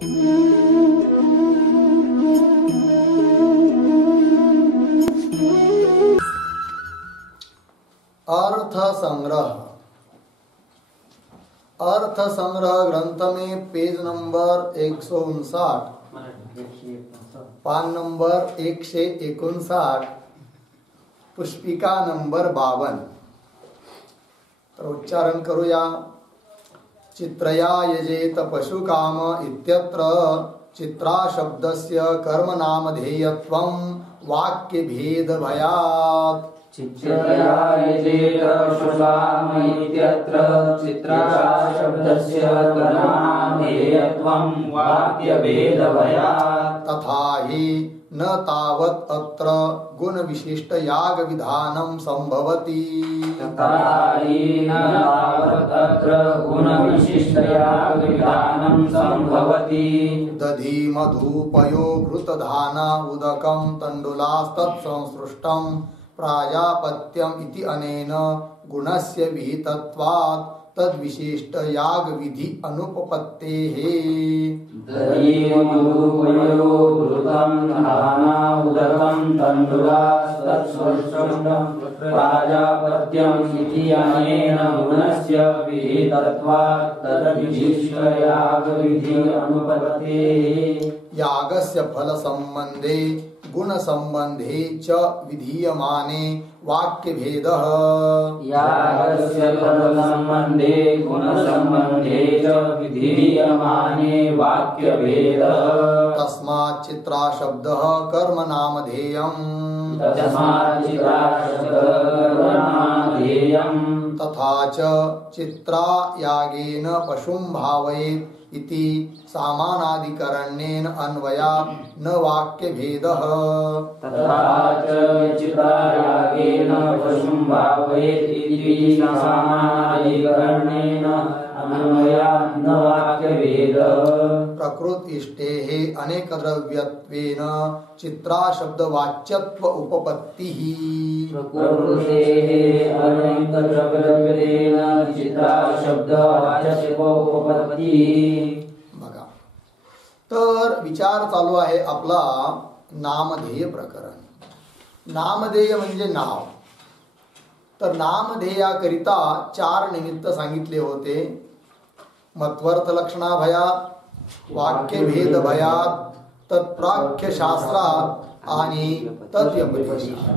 अर्थ संग्रह ग्रंथ में पेज नंबर 159, पान नंबर 159, पुष्पिका नंबर 52. तर उच्चारण करूया. चित्रया यजेत पशुकाम इत्यत्र चित्रा शब्दस्य कर्मनामधेयत्वं वाक्यभेद भयात्. चित्रया यजेत पशुकाम इत्यत्र चित्रा शब्दस्य कर्मनामधेयत्वं वाक्यभेद भयात्. तथा हि न तावत् अत्र गुण विशिष्ट याग विधानं संभवति. तथा हि न तावत् अत्र गुण विशिष्ट याग विधानं संभवति. दधि मधुपयो घृतधाना उदकं तण्डुलास्तत्संसृष्टं प्राजापत्यम् इति अनेन गुणस्य विहितत्वात् तद्विशिष्ट याग विधि अनुपपत्तेः. दधि मधुपयो घृतं धाना उदकं तण्डुलास्तत्संसृष्टं प्राजापत्यम् इति अनेन गुणस्य विहितत्वात् तद्विशिष्ट याग विधि अनुपपत्तेः. यागस्य फल संबंधे गुण संबंधे च विधीयमाने वाक्यभेदः. यागस्य फल संबंधे गुण संबंधे च विधीयमाने वाक्यभेदः. तस्मात् चित्रा शब्दः कर्मनामधेयम्. तस्मात् चित्रा शब्दः कर्मनामधेयम्. तथा च चित्रा यागेन पशुं भावयेत् इति सामानाधिकरण्येन अन्वयात् न वाक्यभेदः. तथा च चित्रा यागेन पशुं भावयेत् इति सामानाधिकरण्येन अन्वयात् न वाक्यभेदः. प्रकृतिष्टेः अनेकद्रव्यत्वेन चित्रा शब्दवाच्यत्व उपपत्तिः. प्रकृतेः अनेकद्रव्यत्वेन चित्रा शब्दवाच्यत्व उपपत्तिः. बघा, तर विचार चालू आहे आपला नामधेय प्रकरण. नामधेय म्हणजे नाव. तर नामधेयाकरिता 4 निमित्त सांगितले होते. मत्वर्थ लक्षणा भयात, वाक्यभेद भयात, तत्प्राख्य शास्त्रात आणि तद्व्यपदेशात.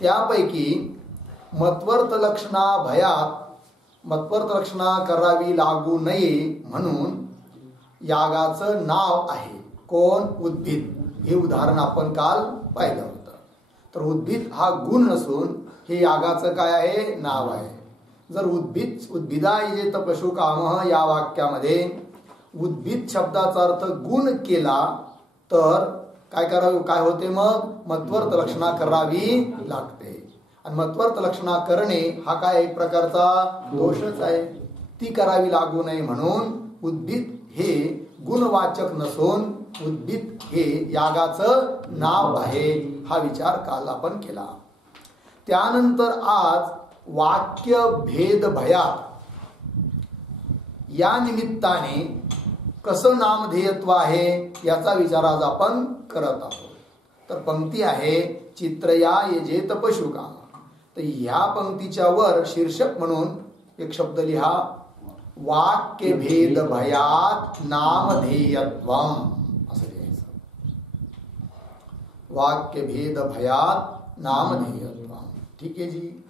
त्यापैकी मत्वर्थ लक्षणा भयात, मत्वर्थ लक्षणा करावी लागू नये म्हणून यागाचं नाव आहे. कोण? उद्भिद. हे उदाहरण आपण काल पाहिलं होतं. तर उद्भिद हा गुण नसून हे यागाचं काय आहे? नाव आहे. जर उद्भिदा यजेत पशुकाम या वाक्यामध्ये उद्भिद शब्दाचा अर्थ गुण केला तर काय करावे? काय होते? मग मत्वर्थ लक्षणा करावी लागते. आणि मत्वर्थ लक्षणा करणे हा काय एक प्रकारचा दोषच आहे. ती करावी लागू नये म्हणून उद्भिद हे गुणवाचक नसून उद्भिद हे यागाचं नाव आहे. हा विचार काल आपण केला. त्यानंतर आज वाक्य भेद भयात या निमित्ताने कसं नामधेयत्व आहे याचा विचार आज आपण करत आहोत. तर पंक्ती आहे चित्रया यजेत पशुकाम. तर ह्या पंक्तीच्या वर शीर्षक म्हणून एक शब्द लिहा, वाक्य भेद भयात नामधेयत्वम असं लिहायचं. वाक्य भेद भयात नामधेयत्वम. ठीक आहे जी.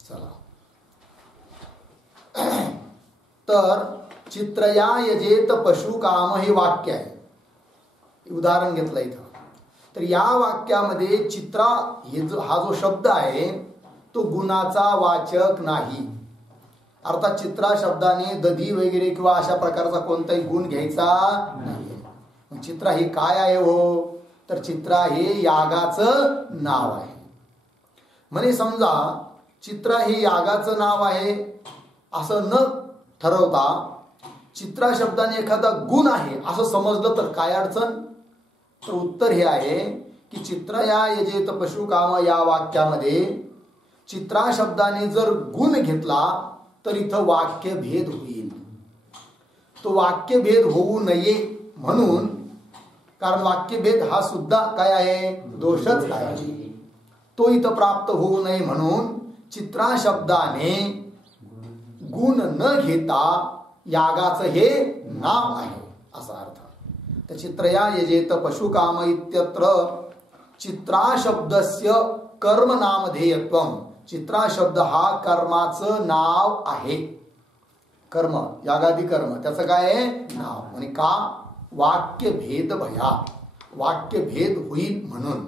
चला, तर चित्रया यजेत पशुकाम हे वाक्य आहे. उदाहरण घेतलं इथं. तर या वाक्यामध्ये चित्रा हा जो शब्द आहे तो गुणाचा वाचक नाही. अर्थात चित्रा शब्दाने दधी वगैरे किंवा अशा प्रकारचा कोणताही गुण घ्यायचा नाही. चित्रा हे काय आहे हो? तर चित्रा हे यागाचं नाव आहे. म्हणे समजा चित्रा हे यागाचं नाव आहे असं न ठरवता चित्रा शब्दाने एखादा गुण आहे असं समजलं तर काय अडचण? तर उत्तर हे आहे की चित्रया यजेत पशुकाम या वाक्यामध्ये चित्रा शब्दाने जर गुण घेतला तर इथं वाक्य भेद होईल. तो वाक्य भेद होऊ नये म्हणून, कारण वाक्यभेद हा सुद्धा काय आहे, दोषच आहे. तो इथं प्राप्त होऊ नये म्हणून चित्रा शब्दाने गुण न घेता यागाचं हे नाव आहे असा अर्थ. तर चित्रया यजेत पशुकाम इत्यत्र चित्रा शब्दस्य कर्म नामधेयत्वम. चित्रा शब्द हा कर्माचं नाव आहे. कर्म, यागादी कर्म, त्याचं काय आहे, नाव. म्हणजे का, वाक्य भेद भया, वाक्य भेद होईल म्हणून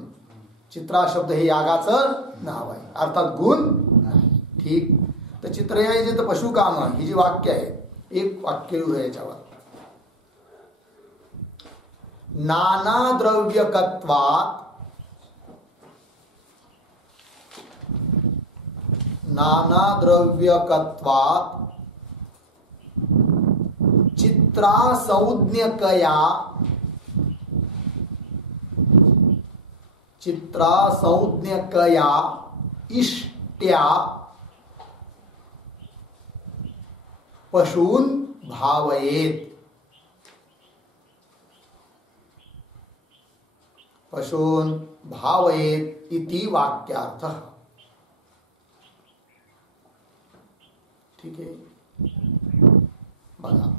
चित्रा शब्द हे यागाचं नाव आहे, अर्थात गुण नाही. ठीक. तर चित्रया यजेत पशुकाम ही जी वाक्य आहे, एक वाक्य लिहू याच्यावर. नाना द्रव्यकत्वात, नाना द्रव्यकत्वात चित्रा संज्ञकया, चित्रा संज्ञकया इष्ट्या पशून भावयेत. पशून भावयेत इति वाक्यार्थ. ठीक आहे. बघा,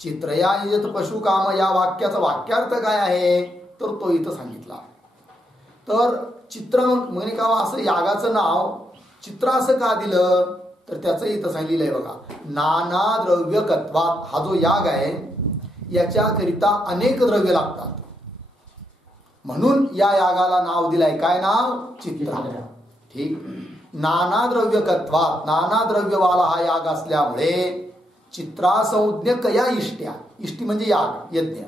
चित्रया यजेत पशुकाम या वाक्याचा वाक्यार्थ काय आहे, तर तो इथं सांगितला. तर चित्र म्हणजे का, असं यागाचं नाव चित्र असं का दिलं, तर त्याचं इथं सांगितलंय बघा. नाना द्रव्यकत्वात, हा जो याग आहे याच्याकरिता अनेक द्रव्य लागतात, म्हणून या यागाला नाव दिलंय काय, नाव, चित्र. ठीक. नाना द्रव्यकत्वात, नाना द्रव्यवाला हा याग असल्यामुळे चित्रा संज्ञक या इष्ट्या, इष्टी म्हणजे याग, यज्ञ.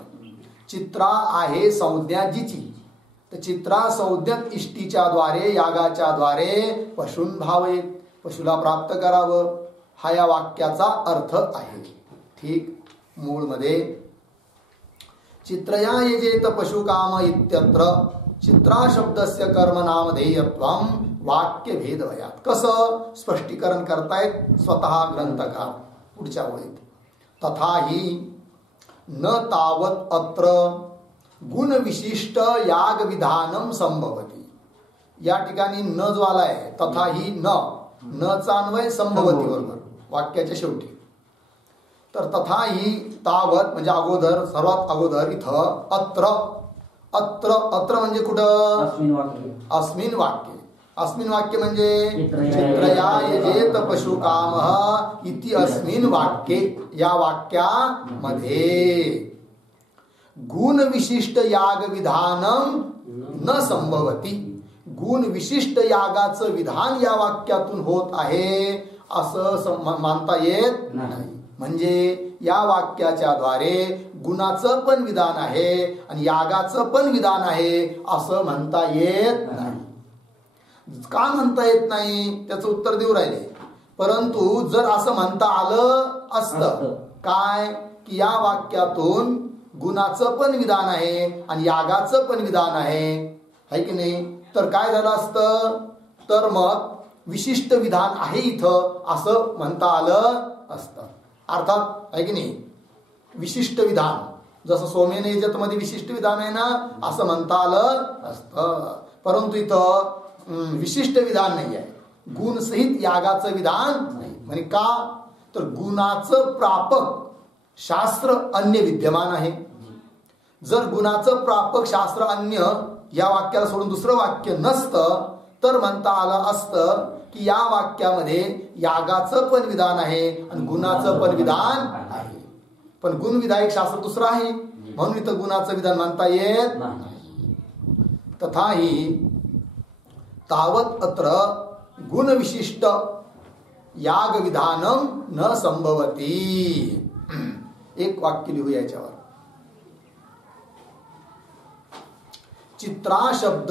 चित्रा आहे संज्ञा जिची, तर चित्रा संज्ञक इष्टीच्या द्वारे, यागाच्या द्वारे पशून भावेत, पशुला प्राप्त करावं, हा या वाक्याचा अर्थ आहे. ठीक. मूळ मध्ये चित्रया यजेत पशुकाम इत्यत्र चित्रा शब्दस्य कर्म नामधेयत्वम वाक्य भेदवयात. कसं स्पष्टीकरण करतायत स्वतः ग्रंथकार पुढच्या ओळीत. तथाही न तावत अत्र गुण विशिष्ट याग विधानम संभवती. या ठिकाणी न जो आलाय, तथाही न चा अन्वय संभवती बरोबर वाक्याच्या शेवटी. तर तथाही तावत म्हणजे अगोदर, सर्वात अगोदर इथं अत्र, अत्र, अत्र म्हणजे कुठं, अस्मिन वाक्य. अस्मिन वाक्य म्हणजे चित्रया यजेत पशुकाम इति अस्मिन वाक्ये, या वाक्यामध्ये गुण विशिष्ट याग विधानम न संभवती. गुण विशिष्ट यागाचं विधान या वाक्यातून होत आहे असं मानता येत नाही. म्हणजे या वाक्याच्या द्वारे गुणाचं पण विधान आहे आणि यागाचं पण विधान आहे असं म्हणता येत नाही. का म्हणता येत नाही त्याचं उत्तर देऊ राहिले. परंतु जर असं म्हणता आलं असतं काय, की या वाक्यातून गुणाचं पण विधान आहे आणि यागाचं पण विधान आहे की नाही, तर काय झालं असतं, तर मग विशिष्ट विधान आहे इथं असं म्हणता आलं असतं. अर्थात आहे की नाही, विशिष्ट विधान, जसं सोमेन यजत मध्ये विशिष्ट विधान आहे ना, असं म्हणता आलं असतं. परंतु इथं विशिष्ट विधान नाही आहे, गुणसहित यागाचं विधान नाही. म्हणजे का, तर गुणाचं प्रापक शास्त्र अन्य विद्यमान आहे. जर गुणाचं प्रापक शास्त्र अन्य या वाक्याला सोडून दुसरं वाक्य नसतं तर म्हणता आलं असतं की या वाक्यामध्ये यागाचं पण विधान आहे आणि गुणाचं पण विधान आहे. पण गुण विधायक शास्त्र दुसरं आहे म्हणून इथं गुणाचं विधान म्हणता येत नाही. तथाही तावत अत्र गुण विशिष्ट याग विधानम न संभवती. एक वाक्य लिहू याच्यावर. चित्रा शब्द,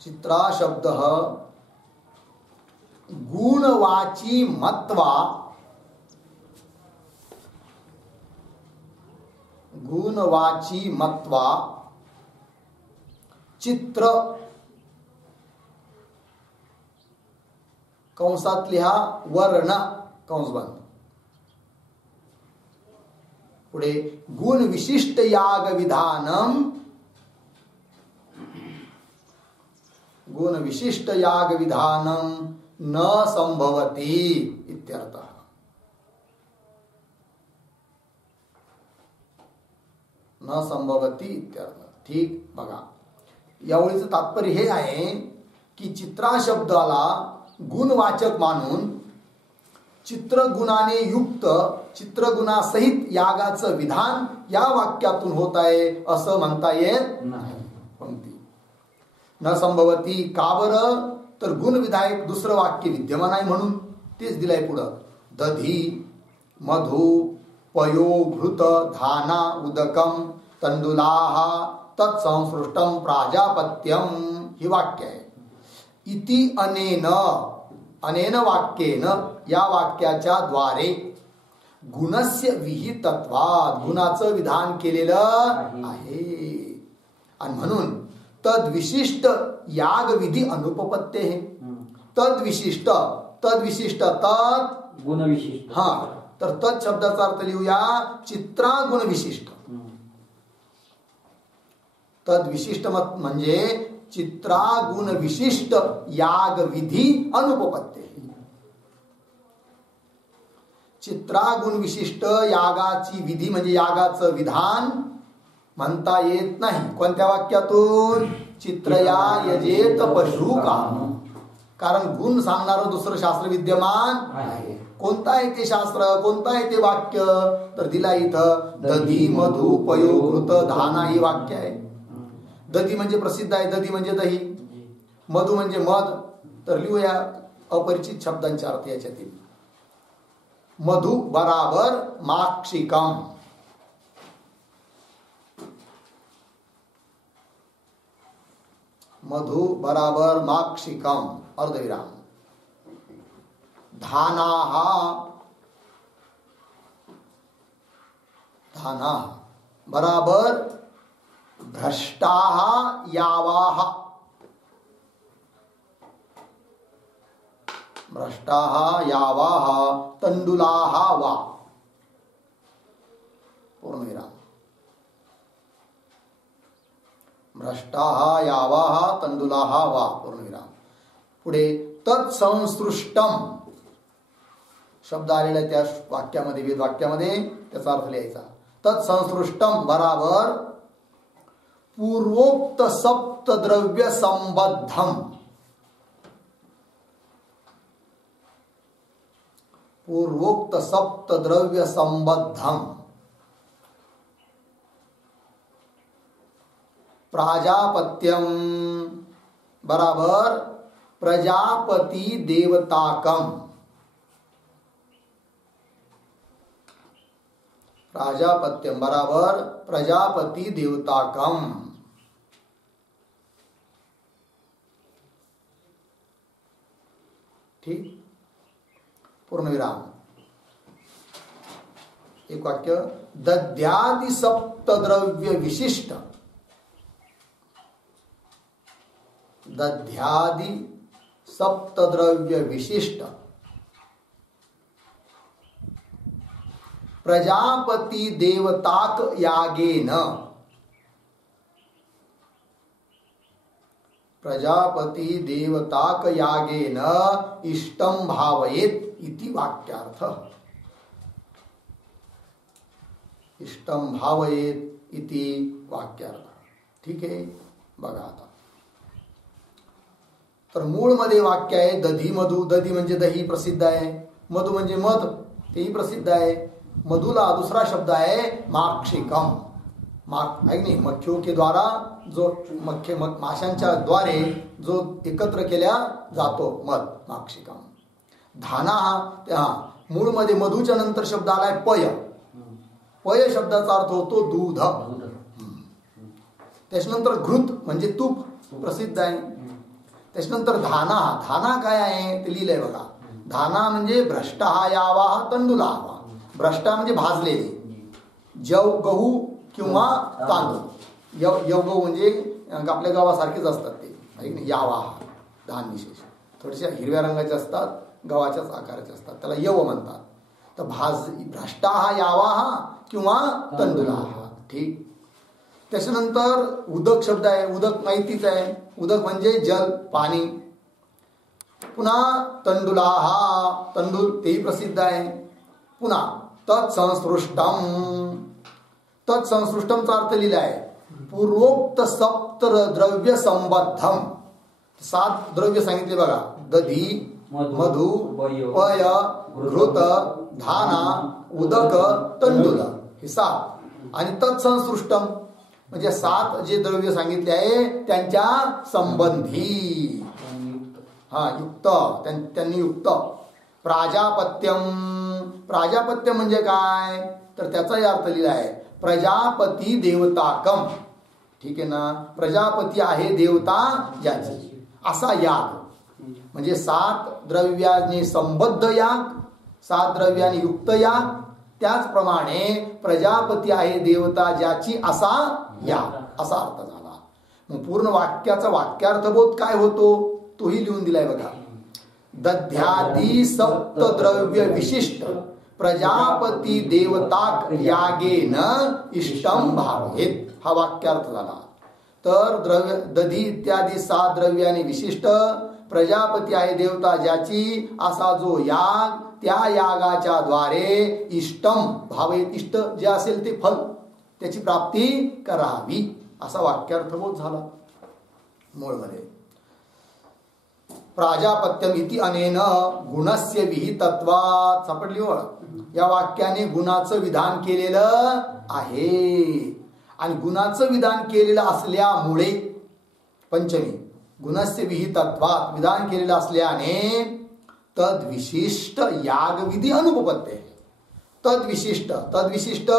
चित्रा शब्द गुणवाची मत्वा, गुणवाची मत्वा चित्र कंसात लिहा वर्ण कंस बंद पुढे गुण विशिष्ट याग विधानम, गुण विशिष्ट याग विधानम न संभवती इत्यर्थ. न संभवती इत्यर्थ. ठीक. बघा, यावेळीचं तात्पर्य हे आहे की चित्रा शब्दाला गुणवाचक मानून चित्रगुणाने युक्त चित्रगुणासहित यागाचं विधान या वाक्यातून होत आहे असं म्हणता येत नाही. पंक्ती न संभवती का बरं? तर गुणविधायक दुसरं वाक्य विद्यमान आहे म्हणून. तेच दिलंय पुढं. दधी मधु पयो घृत धाना उदकम तंडुलाहा तत्संसृष्टम प्राजापत्यम ही वाक्य आहे. इति अनेन, अनेन वाक्येन या वाक्याच्या द्वारे गुणस्य विहितत्वात गुणाचं विधान केलेलं आहे आणि म्हणून तद विशिष्ट याग विधी अनुपपत्ते है. तद विशिष्ट, तद विशिष्ट, तद गुण विशिष्ट. हा, तर तद शब्दाचा अर्थ लिहूया चित्रा गुण विशिष्ट. तद विशिष्ट मत म्हणजे चित्रा गुण विशिष्ट याग विधी अनुपपत्ते. चित्रा गुण विशिष्ट यागाची विधी म्हणजे यागाचं विधान म्हणता येत नाही. कोणत्या वाक्यातून? चित्रया यजेत पशु काम. कारण गुण सांगणारं दुसरं शास्त्र विद्यमान आहे. कोणतं आहे ते शास्त्र? कोणतं आहे ते वाक्य? तर दिला इथं दधी मधु पयो घृत धाना ही वाक्य आहे. दधी म्हणजे प्रसिद्ध आहे, दधी म्हणजे दही, मधु म्हणजे मध. तर लिहूया अपरिचित शब्दांचे अर्थ याच्यातील. मधु बराबर माक्षिकम, मधु बराबर माक्षिकम अर्धविराम. धानाहा, धाना बराबर भ्रष्टाः यावाः, भ्रष्टाः यावाः तंडुलाः वा पूर्णविराम. भ्रष्टाः यावाः तंडुलाः वा पूर्णविराम. पुढे तत्संसृष्टम शब्द आलेला त्या वाक्यामध्ये, वेद वाक्यामध्ये त्याचा अर्थ लिहायचा. तत्संसृष्टम बराबर पूर्वोक्त सप्तद्रव्य संबद्धम, पूर्वोक्त सप्तद्रव्य संबद्धम प्राजापत्यम बराबर प्रजापति देवताकम, प्राजापत्यम बराबर प्रजापति देवताकम. ठीक. पूर्णविराम. एक वाक्य दध्यादि सप्तद्रव्य विशिष्ट, दध्यादि सप्तद्रव्य विशिष्ट प्रजापति देवताक यागेन, प्रजापति देवताक यागेन इष्टं भावयेत इति वाक्यार्थ. इष्टं भावयेत इति वाक्यार्थ. ठीक आहे. बघा आता तर मूळ मध्ये वाक्य आहे दधी मधु. दधी म्हणजे दही प्रसिद्ध आहे, मधु म्हणजे मध तेही प्रसिद्ध आहे. मधुला दूसरा शब्द आहे माक्षिकम. नाही मख्यों के द्वारा जो मख्य माशांच्या द्वारे जो एकत्र केल्या जातो मध, माक्षिकम. धाना हा मूळ मध्ये मधुच्या नंतर शब्द आलाय पय. पय शब्दाचा अर्थ होतो दूध. त्याच्यानंतर घृत म्हणजे तूप प्रसिद्ध आहे. त्याच्यानंतर धाना. धाना काय आहे ते लिहिलंय बघा. धाना म्हणजे भ्रष्टा यावा तंडुला हवा. भ्रष्टा म्हणजे भाजलेले, जव गहू किंवा तांदूळ. यव गहू म्हणजे आपल्या गावासारखेच असतात ते. यावा धान विशेष थोडेसे हिरव्या रंगाचे असतात, गव्हाच्याच आकाराचे असतात, त्याला यव म्हणतात. तर भ्रष्टाः यावाः किंवा तंडुलाः. ठीक. त्याच्यानंतर उदक शब्द आहे. उदक माहितीच आहे. उदक म्हणजे जल, पाणी. पुन्हा तंडुलाः, तंडुल तेही प्रसिद्ध आहे. पुन्हा तत्संसृष्टम, तत्संसृष्टमचा अर्थ लिहिला आहे पूर्वोक्त सप्त द्रव्य संबद्धम. 7 द्रव्य सांगितले बघा. दधी, मधु, पय, घृत, धाना, उदक, तंडुल, हे 7. आणि तत्संसृष्टम म्हणजे 7 जे द्रव्य सांगितले आहे त्यांच्या संबंधी, युक्त, त्यांनी युक्त. प्राजापत्यम, प्राजापत्य म्हणजे काय तर त्याचाही अर्थ लिहिला आहे प्रजापती देवताकम. ठीक आहे ना. प्रजापती आहे देवता ज्याची, असा याग. म्हणजे 7 द्रव्याने संबद्ध याग, 7 द्रव्याने युक्त याग. त्याचप्रमाणे प्रजापती आहे देवता ज्याची, असा याग, असा अर्थ झाला. मग पूर्ण वाक्याचा वाक्यार्थबोध काय होतो तोही लिहून दिलाय बघा. दध्यादी सप्तद्रव्य विशिष्ट प्रजापती देवताक यागेन इष्टम भावेत, हा वाक्यार्थ झाला. तर द्रव्य दधी इत्यादी 7 द्रव्याने विशिष्ट प्रजापती आहे देवता ज्याची, असा जो याग, त्या यागाच्या द्वारे इष्टम भावेत, इष्ट जे असेल ते फल त्याची प्राप्ती करावी, असा वाक्यार्थबोध झाला मूळमध्ये. प्राजापत्यम इति अनेन गुणस्य विहितत्वात्, सापडली ओळ. या वाक्याने गुणाचं विधान केलेलं आहे. आणि गुणाचं विधान केलेलं असल्यामुळे, पंचमी, गुणस्य विहितत्वात् विधान केलेलं असल्याने तद्विशिष्ट यागविधी अनुपपत्ते. तद्विशिष्ट, तद्विशिष्ट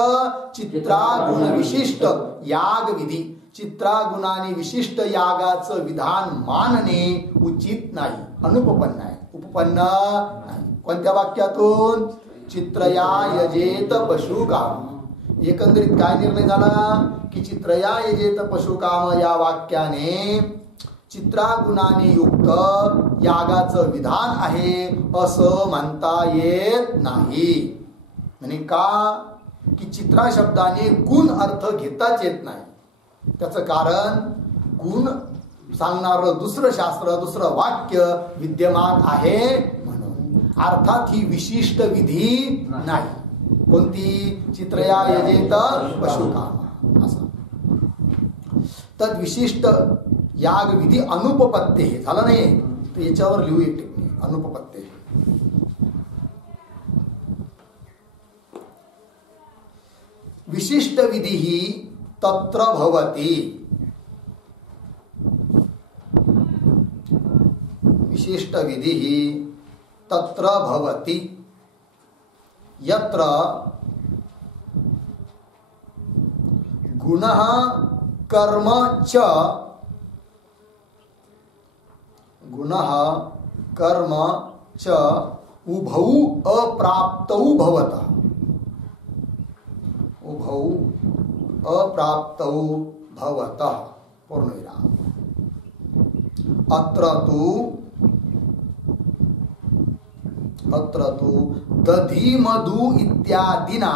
चित्रा गुण विशिष्ट यागविधी, चित्रा गुणाने विशिष्ट यागाचं विधान मानणे उचित नाही, अनुपपन्न आहे, उपपन्न नाही. कोणत्या वाक्यातून? चित्रया यजेत पशुकाम. एकंदरीत काय निर्णय झाला की चित्रया यजेत पशुकाम या वाक्याने चित्रा गुणाने युक्त यागाचं विधान आहे असं म्हणता येत नाही. म्हणजे का की चित्रा शब्दाने गुण अर्थ घेताच येत नाही. त्याचं कारण गुण सांगणारं दुसरं शास्त्र, दुसरं वाक्य विद्यमान आहे म्हणून. अर्थात ही विशिष्ट विधी नाही. कोणती? चित्रया यजेत पशुकाम असं. तद विशिष्ट याग विधी अनुपपत्ते झालं नाही तर याच्यावर लिहू एक टिप्पणी. अनुपपत्ते विशिष्ट विधी ही तत्र भवति. विशिष्ट विधी ही तत्र भवति यत्र गुणः कर्म च, गुणः कर्म च उभौ अप्राप्तौ भवतः. उभौ अप्राप्तौ भवतः पूर्णविराम. अत्र तु दधी मधु इत्यादिना,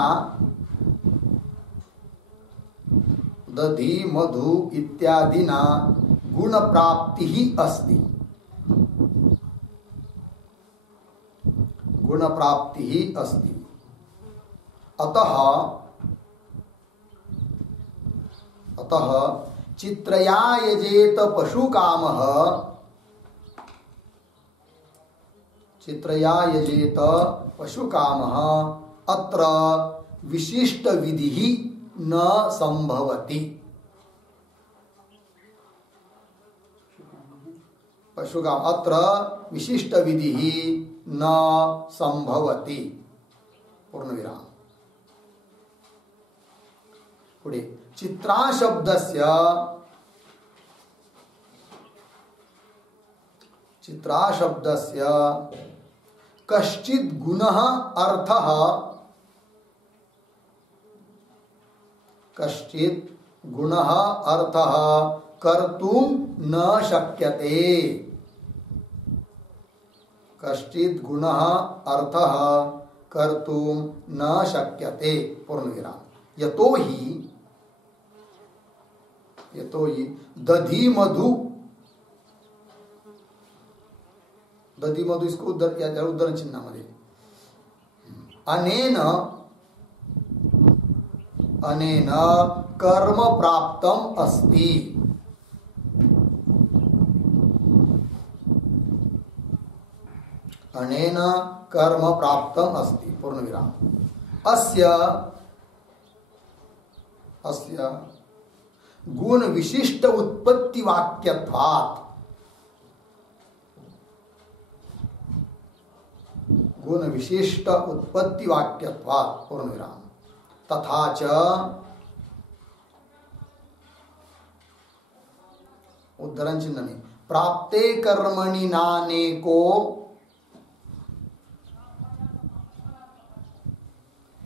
दधी मधु इत्यादिना गुण प्राप्ति ही अस्ति. गुण प्राप्ति ही अस्ति. अतः चित्रया यजेत पशुकामः, चित्रया यजेत पशुकामः अत्र विशिष्ट विधिः न संभवति. पशुकाम अत्र विशिष्ट विधिः न संभवति पूर्णविराम. पुढे चित्रा शब्दस्य, चित्रा शब्दस्य कश्चित् गुणः अर्थः, कश्चित् गुणः अर्थः कर्तुं न शक्यते. कश्चित् गुणः अर्थः कर्तुम न शक्यते पूर्णविराम। यतो ही दधी मधु इसको उद्धरण चिन्हामध्ये अनेन कर्म प्राप्तम अस्ति। अनेन कर्म प्राप्तम अस्ति पूर्णविराम। अस्य गुण विशिष्ट उत्पत्ति वाक्यत्वात्, गुण विशिष्ट उत्पत्ति वाक्यत्वात् पूर्णविराम। तथा च उद्धरण चिन्ह में प्राप्ते कर्मणि नानेको,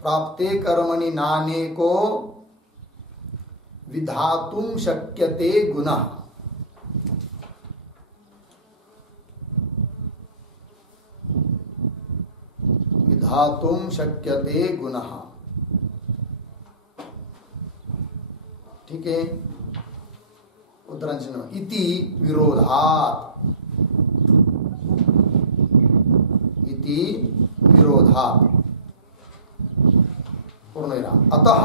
प्राप्ते कर्मणि नानेको विधातुं शक्यते गुणः। विधातुं शक्यते गुणः। ठीक है। उद्धरण चिन्ह इति विरोधात्, इति विरोधात् पूर्णविराम। अतः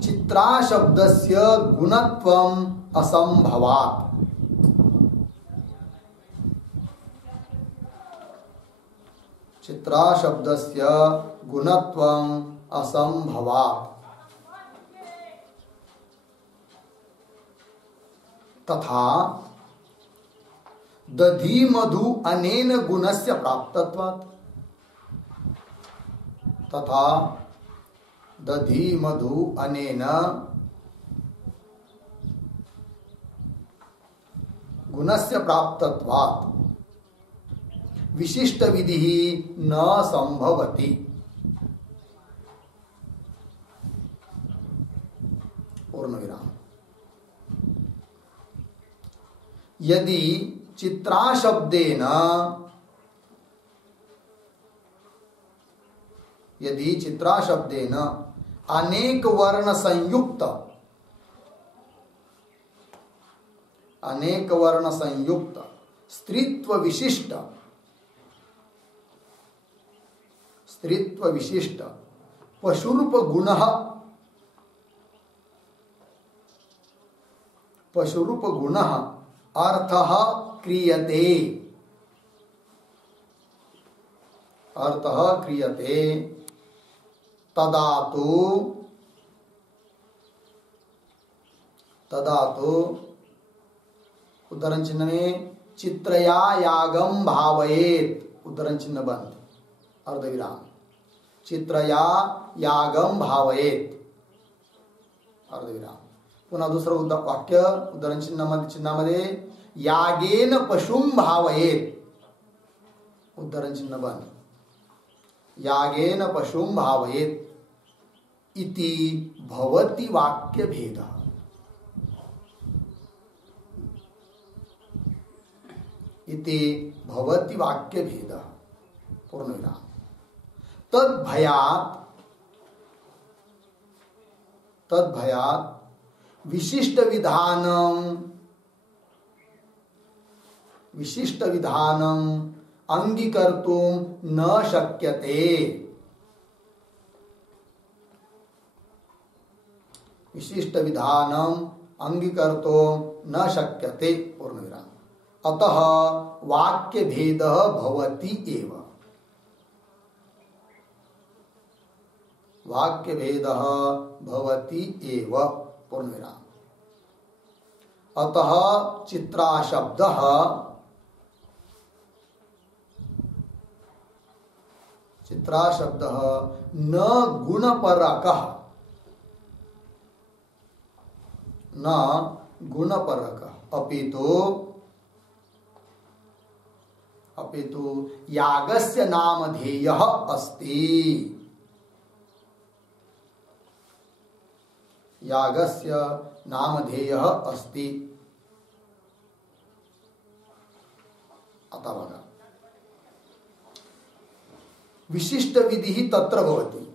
चित्रा शब्दस्य गुणत्वम् असंभवात्। चित्रा शब्दस्य गुणत्वम् असंभवात्। तथा दधी मधु अनेन गुणस्य प्राप्तत्वात्। तथा दधी मधु अनेन गुणस्य प्राप्तत्वात् विशिष्ट विधि न संभवति। पूर्णविराम। यदि चित्रा शब्देन, यदि चित्रा शब्देन अनेक वर्ण संयुक्त, अनेक वर्ण संयुक्त स्त्रीत्व विशिष्ट, स्त्रीत्व विशिष्ट पशुरूप गुणः, पशुरूप गुणः अर्थः क्रियते, अर्थः क्रियते। तदा तो उद्धरण चिन्ह में चित्रया यागम भावयेत, उद्धरण चिन्ह बंद, अर्धविराम। चित्रया यागम भावयेत, अर्धविराम। पुन्हा दुसरं वाक्य उद्धरण चिन्हामध्ये यागेन पशुं भावयेत, उद्धरण चिन्ह बंद। यागेन पशुं भावयेत इति भवति वाक्य भेदः। इति भवति वाक्य भेदः पूर्णविराम। तद्भयात् विशिष्ट विधानम अंगीकर्तुं न शक्यते। विशिष्ट विधानम अंगीकर्तुं न शक्यते पूर्णविराम। अतः वाक्य भेदः भवति एव। वाक्य भेदः भवति एव पूर्णविराम। अतः चित्रा शब्दः न गुणपरकः, न गुणपरकः अपितु यागस्य नामधेयः अस्ति। यागस्य नामधेयः अस्ति। आता बघा, विशिष्ट विधी तत्र भवती.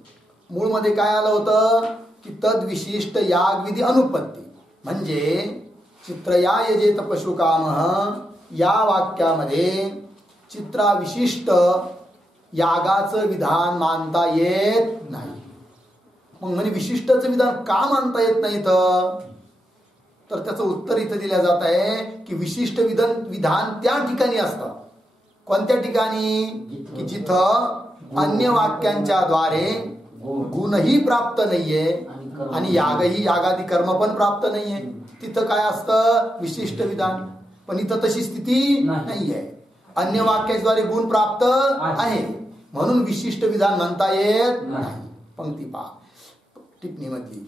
मूळमध्ये काय आलं होतं की तद विशिष्ट याग विधी अनुपत्ती. म्हणजे चित्रया यजेत पशुकामः या वाक्यामध्ये चित्राविशिष्ट यागाचं विधान मानता येत नाही. मग म्हणे विशिष्टचं विधान का मानता येत नाही तर त्याचं उत्तर इथं दिलं जात आहे की विशिष्ट विधान त्या ठिकाणी असतं. कोणत्या ठिकाणी? की जिथं अन्य वाक्यांच्या द्वारे गुणही प्राप्त नाहीये आणि यागादी कर्म पण प्राप्त नाहीये. तिथं काय असतं? विशिष्ट विधान. पण इथं तशी स्थिती नाहीये. अन्य वाक्याद्वारे गुण प्राप्त आहे म्हणून विशिष्ट विधान म्हणता येत नाही. पंक्ती पहा टिप्पणीमधली,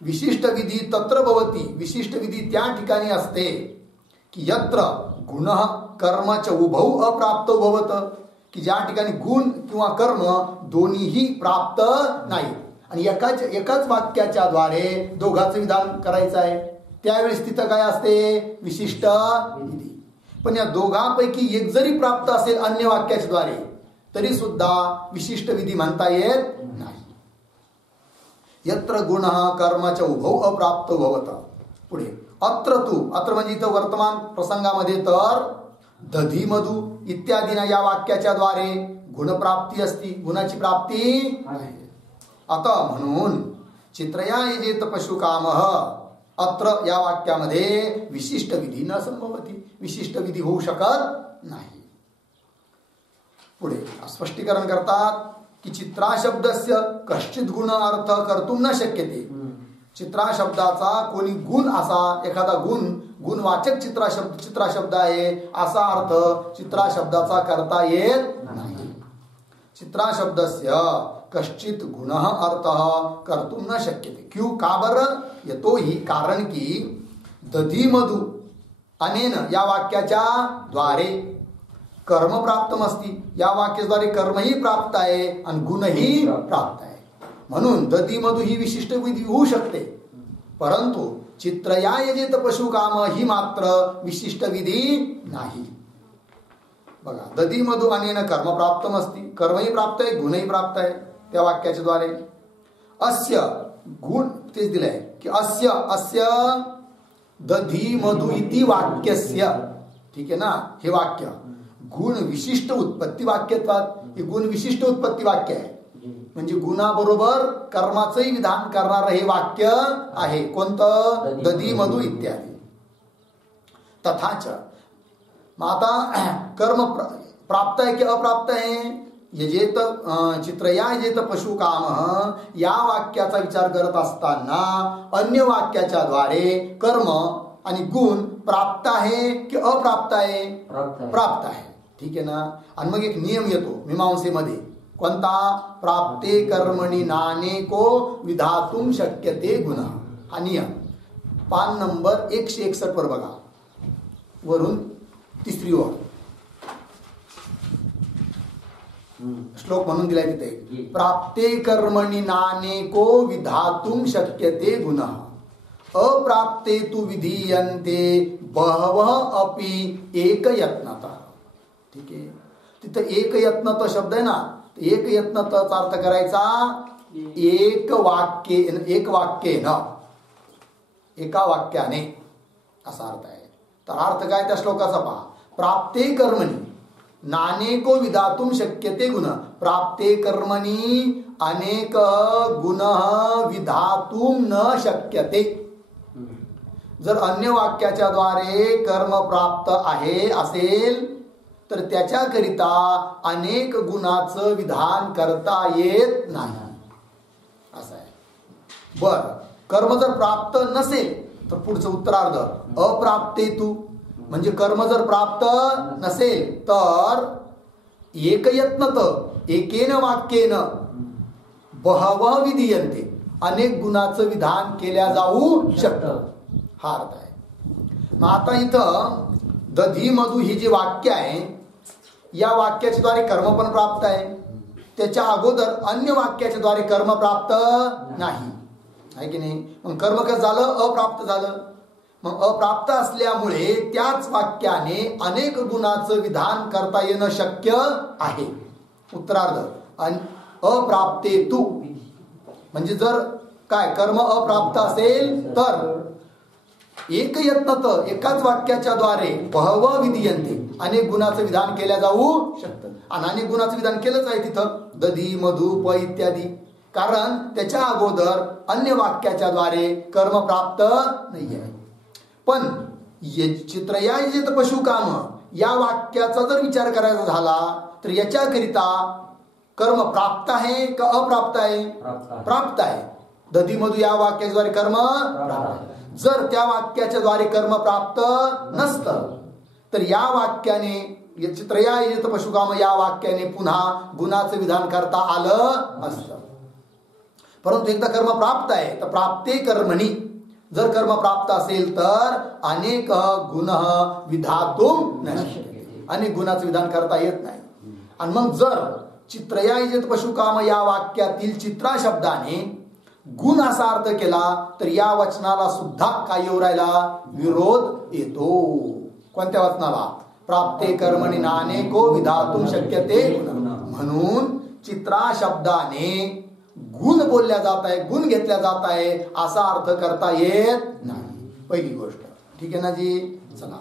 विशिष्ट विधी तत्र भवती. विशिष्ट विधी त्या ठिकाणी असते की यत्र गुण कर्म च उभौ अप्राप्त भवत. की ज्या ठिकाणी गुण किंवा कर्म दोन्हीही प्राप्त नाही आणि एकाच वाक्याच्या द्वारे दोघांचं विधान करायचं आहे, त्यावेळेस तिथं काय असते? विशिष्ट विधी. पण या दोघांपैकी एक जरी प्राप्त असेल अन्य वाक्याच्या द्वारे तरी सुद्धा विशिष्ट विधी म्हणता येत नाही. यत्र गुण कर्मच उभौ अप्राप्त भवत. पुढे अत्र तू, अत्र म्हणजे इथं वर्तमान प्रसंगामध्ये तर दधी मधु इत्यादीना या वाक्याच्या द्वारे गुणप्राप्ती असती, गुणाची प्राप्ती आहे. आता म्हणून चित्रया यजेत पशुकामः अत्र या वाक्यामध्ये विशिष्ट विधी न संभवती. विशिष्ट विधी होऊ शकत नाही. पुढे स्पष्टीकरण करतात की चित्रा शब्दस्य कश्चित गुण अर्थ कर्तुम न शक्यते. चित्रा शब्दाचा कोणी गुण असा एखादा गुणवाचक चित्रा शब्द आहे असा अर्थ चित्रा शब्दाचा करता येत नाही. चित्रा शब्दस्य कश्चित गुण अर्थ कर्तुम न शक्यते. क्यों? का बरं? यतोहि कारण की दधी मधु अनेन या वाक्याच्या द्वारे कर्म प्राप्त असती. या वाक्याद्वारे कर्मही प्राप्त आहे आणि गुणही प्राप्त आहे. म्हणून दधी मधु ही विशिष्ट विधी होऊ शकते. परंतु चित्रया यजेत पशुकाम ही मात्र विशिष्ट विधी नाही. बघा, दधी मधु अनेन कर्म प्राप्त असती. कर्मही प्राप्त आहे, गुणही प्राप्त आहे त्या वाक्याच्या द्वारे. अस्य गुण तेच दिलंय की अस्य दधी मधु इति वाक्यस्य. ठीक आहे ना? हे वाक्य गुण विशिष्ट उत्पत्ती वाक्यत्वात. हे गुण विशिष्ट उत्पत्ती वाक्य आहे. म्हणजे गुणाबरोबर कर्माचंही विधान करणारं हे वाक्य आहे. कोणतं? दधी मधु इत्यादी. तथाच मग आता कर्म प्राप्त आहे की अप्राप्त आहे? यजेत चित्रया यजेत पशुकामः या वाक्याचा विचार करत असताना अन्य वाक्याच्या द्वारे कर्म आणि गुण प्राप्त आहे की अप्राप्त आहे? प्राप्त आहे. ठीक आहे ना? आणि मग एक नियम येतो मीमांसेमध्ये. कोणता? प्राप्ते कर्मणी नानेको विधातुम शक्यते गुण. हा नियम पान नंबर 161 वर बघा, वरून तिसरी ओळ श्लोक म्हणून दिलाय तिथे. प्राप्ते कर्मणी नानेको विधातुम शक्यते गुण अप्राप्ते तु विधीयन्ते बहवः अपि एक यत्नतः. ठीक आहे? तिथं एक यत्नत शब्द आहे ना, एक यत्नतचा अर्थ करायचा एक वाक्य न, एका वाक्याने असा अर्थ आहे. तर अर्थ काय त्या श्लोकाचा पहा. प्राप्ते कर्मणी नानेको विधातुम शक्यते गुण. प्राप्ते कर्मणी अनेक गुण विधातुम न शक्यते. जर अन्य वाक्याच्या द्वारे कर्म प्राप्त आहे असेल तर त्याच्याकरिता अनेक गुणाचं विधान करता येत नाही असं आहे. बर, कर्म जर प्राप्त नसेल तर पुढचं उत्तरार्ध अप्राप्ते तू. म्हणजे कर्म जर प्राप्त नसेल तर एकयत्नत एकेन वाक्येन बहवः विधीयन्ते अनेक गुणाचं विधान केल्या जाऊ शकतं. हा अर्थ आहे. मग आता इथं दधी मधु ही जी वाक्य आहे या वाक्याच्या द्वारे कर्म पण प्राप्त आहे. त्याच्या अगोदर अन्य वाक्याच्या द्वारे कर्म प्राप्त नाही आहे की नाही? मग कर्म कसं झालं? अप्राप्त झालं. मग अप्राप्त असल्यामुळे त्याच वाक्याने अनेक गुणाचं विधान करता येणं शक्य आहे. उत्तरार्ध अप्राप्ते तू म्हणजे जर काय कर्म अप्राप्त असेल तर एक यत्नत एकाच वाक्याच्या द्वारे बहव विधियंते अनेक गुणाचं विधान केल्या जाऊ शकतं. आणि अनेक गुणाचं विधान केलंच आहे तिथं दधी मधु प इत्यादी. कारण त्याच्या अगोदर अन्य वाक्याच्या द्वारे कर्म प्राप्त नाही आहे. पण चित्रयाजित पशुकाम या वाक्याचा जर विचार करायचा झाला तर याच्याकरिता कर्म प्राप्त आहे का अप्राप्त आहे? प्राप्त आहे. दधी मधु या वाक्याद्वारे कर्म प्राप्त. जर त्या वाक्याच्या द्वारे कर्म प्राप्त नसतं तर या वाक्याने चित्रयाजित पशुकाम या वाक्याने पुन्हा गुणाचं विधान करता आलं असतं. परंतु एकदा कर्म प्राप्त आहे तर प्राप्ते कर्मणी जर कर्म प्राप्त असेल तर अनेक गुण विधातुम न शक्यते अनेक गुणाचं विधान करता येत नाही. आणि मग जर चित्रयाजित पशुकाम या वाक्यातील चित्रा शब्दाने गुण असा अर्थ केला तर या वचनाला सुद्धा काय येऊ राहिला? विरोध येतो. कोणत्या वचनाला? प्राप्ते कर्मणी नानेको विधातुम शक्यते. म्हणून चित्रा शब्दाने गुण बोलल्या जात आहे गुण घेतल्या जात आहे असा अर्थ करता येत नाही. पहिली गोष्ट ठीक आहे ना जी. चला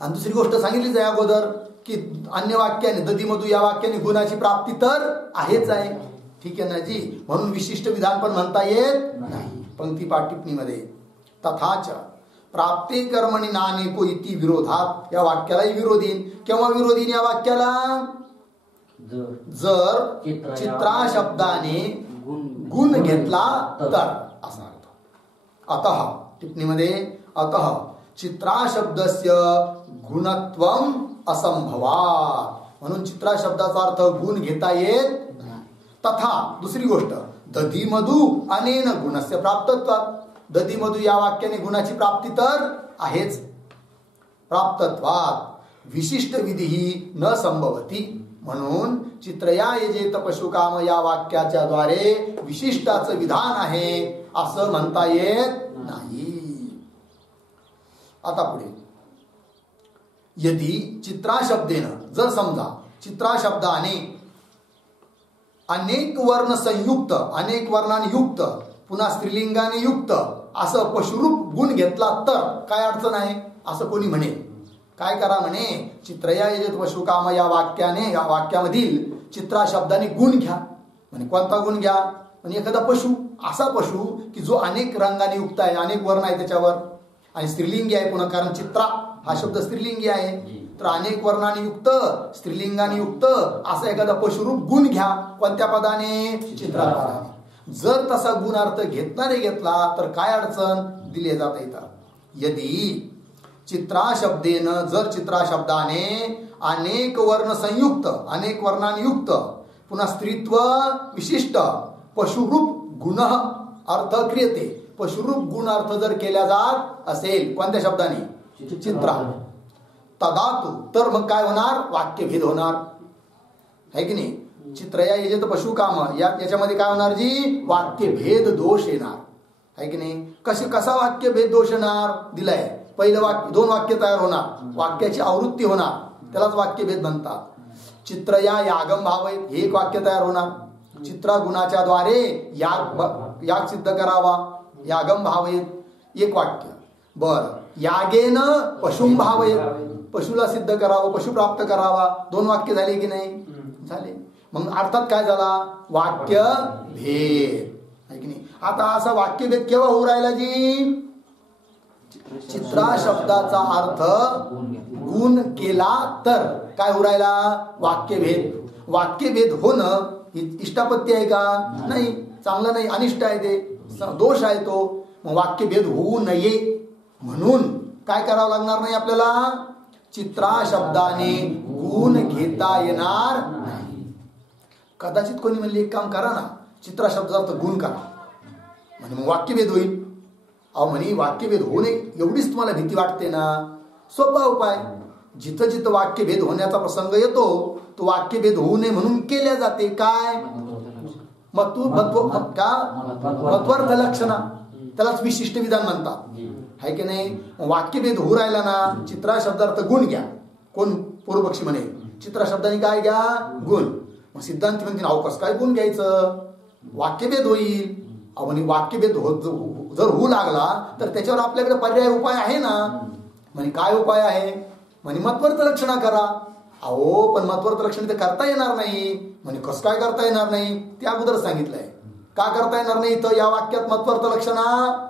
आणि दुसरी गोष्ट सांगितलीच आहे अगोदर की अन्य वाक्याने दधी मधु या वाक्याने गुणाची प्राप्ती तर आहेच आहे. ठीक आहे ना जी. म्हणून विशिष्ट विधान पण म्हणता येत नाही. पंक्ती पाठटिप्पणीमध्ये तथाच प्राप्ते कर्मणी नानेको इति विरोधात या वाक्यालाही विरोधीन. केव्हा विरोधीन या वाक्याला? जर चित्रा शब्दाने गुण घेतला तर असा अर्थ. अतः टिप्पणीमध्ये अतः चित्रा शब्दस्य गुणत्वम असंभवात म्हणून चित्रा शब्दाचा अर्थ गुण घेता येत. तथा दुसरी गोष्ट दधी मधु अनेन गुणस्य प्राप्तत्वात दधी मधु या वाक्याने गुणाची प्राप्ती तर आहेच. प्राप्तत्वात विशिष्ट विधी न संभवती म्हणून चित्रयाजित पशुकाम या वाक्याच्या द्वारे विशिष्टाचं विधान आहे असं म्हणता येत नाही. आता पुढे यदि चित्रा शब्देन जर समजा चित्रा शब्दाने अनेक वर्ण संयुक्त अनेक वर्णाने युक्त पुन्हा स्त्रीलिंगाने युक्त असं पशुरूप गुण घेतला तर काय अडचण आहे असं कोणी म्हणेल. काय करा म्हणे चित्रयाजित पशुकाम या वाक्याने या वाक्यामधील चित्रा शब्दाने गुण घ्या. म्हणजे कोणता गुण घ्या? म्हणजे एखादा पशु असा पशु की जो अनेक रंगाने युक्त आहे अनेक वर्ण आहे त्याच्यावर आणि स्त्रीलिंगी आहे पुन्हा कारण चित्रा हा शब्द स्त्रीलिंगी आहे तर अनेक वर्णाने युक्त स्त्रीलिंगाने युक्त असा एखादा पशुरूप गुण घ्या. कोणत्या पदाने? चित्रा पदाने. जर तसा गुण अर्थ घेतणारे घेतला तर काय अडचण दिले जाता येतात. यदि चित्रा शब्देन जर चित्रा शब्दाने अनेक वर्ण संयुक्त अनेक वर्णाने युक्त पुन्हा स्त्रीत्व विशिष्ट पशुरूप गुण अर्थ क्रियते पशुरूप गुण अर्थ जर केल्या जात असेल कोणत्या शब्दाने? चित्रा. तदातु तर मग काय होणार? वाक्यभेद होणार है की नाही. चित्रयाजित पशुकाम याच्यामध्ये काय होणार जी? वाक्यभेद दोष येणार है की नाही. कसा वाक्यभेद दोष येणार? दिलाय पहिलं वाक्य दोन वाक्य तयार होणार वाक्याची आवृत्ती होणार त्यालाच वाक्यभेद म्हणतात. चित्रया यागम भाव हे एक वाक्य तयार होणार. चित्रा गुणाच्या द्वारे याग सिद्ध करावा यागम भाव एक वाक्य. बर यागेन पशुम भाव पशुला सिद्ध करावं पशु प्राप्त करावा दोन वाक्य झाले की नाही? झाले. मग अर्थात काय झाला? वाक्य भेद आहे की नाही. आता असा वाक्यभेद केव्हा होऊ राहिला जी? चित्रा शब्दाचा अर्थ गुण केला तर काय होऊ राहिला? वाक्यभेद. वाक्यभेद होणं इष्टापत्ती आहे का? नाही. चांगलं नाही अनिष्ट आहे ते दोष आहे तो. मग वाक्यभेद होऊ नये म्हणून काय करावं लागणार नाही आपल्याला? चित्रा शब्दाने गुण घेता येणार नाही. कदाचित कोणी म्हणले एक काम करा ना चित्रा शब्दाचा अर्थ गुण करा म्हणजे मग वाक्यभेद होईल. अहो म्हणे वाक्यभेद होऊ नये एवढीच तुम्हाला भीती वाटते ना. सोपा उपाय जिथं जिथं वाक्यभेद होण्याचा प्रसंग येतो तो वाक्यभेद होऊ नये म्हणून केल्या जाते. काय? मत्वर्थ लक्षणा त्यालाच विशिष्ट विधान म्हणतात आहे की नाही. वाक्यभेद होऊ राहिला ना. चित्रा शब्दार्थ गुण घ्या. कोण पूर्वपक्षी म्हणे चित्रा शब्दाने काय घ्या गुण. मग सिद्धांत म्हणते अहो कसं काय गुण घ्यायचं, वाक्यभेद होईल. अहो म्हणे वाक्यभेद जर होऊ लागला तर त्याच्यावर आपल्याकडे पर्याय उपाय आहे ना. म्हणे काय उपाय आहे, म्हणे मत्वर्थ लक्षणा करा. अहो पण मत्वर्थ लक्षण तर करता येणार नाही. म्हणे कसं काय करता येणार नाही, ते अगोदर सांगितलंय. का करता येणार नाही तर या वाक्यात मत्वर्थ लक्षणा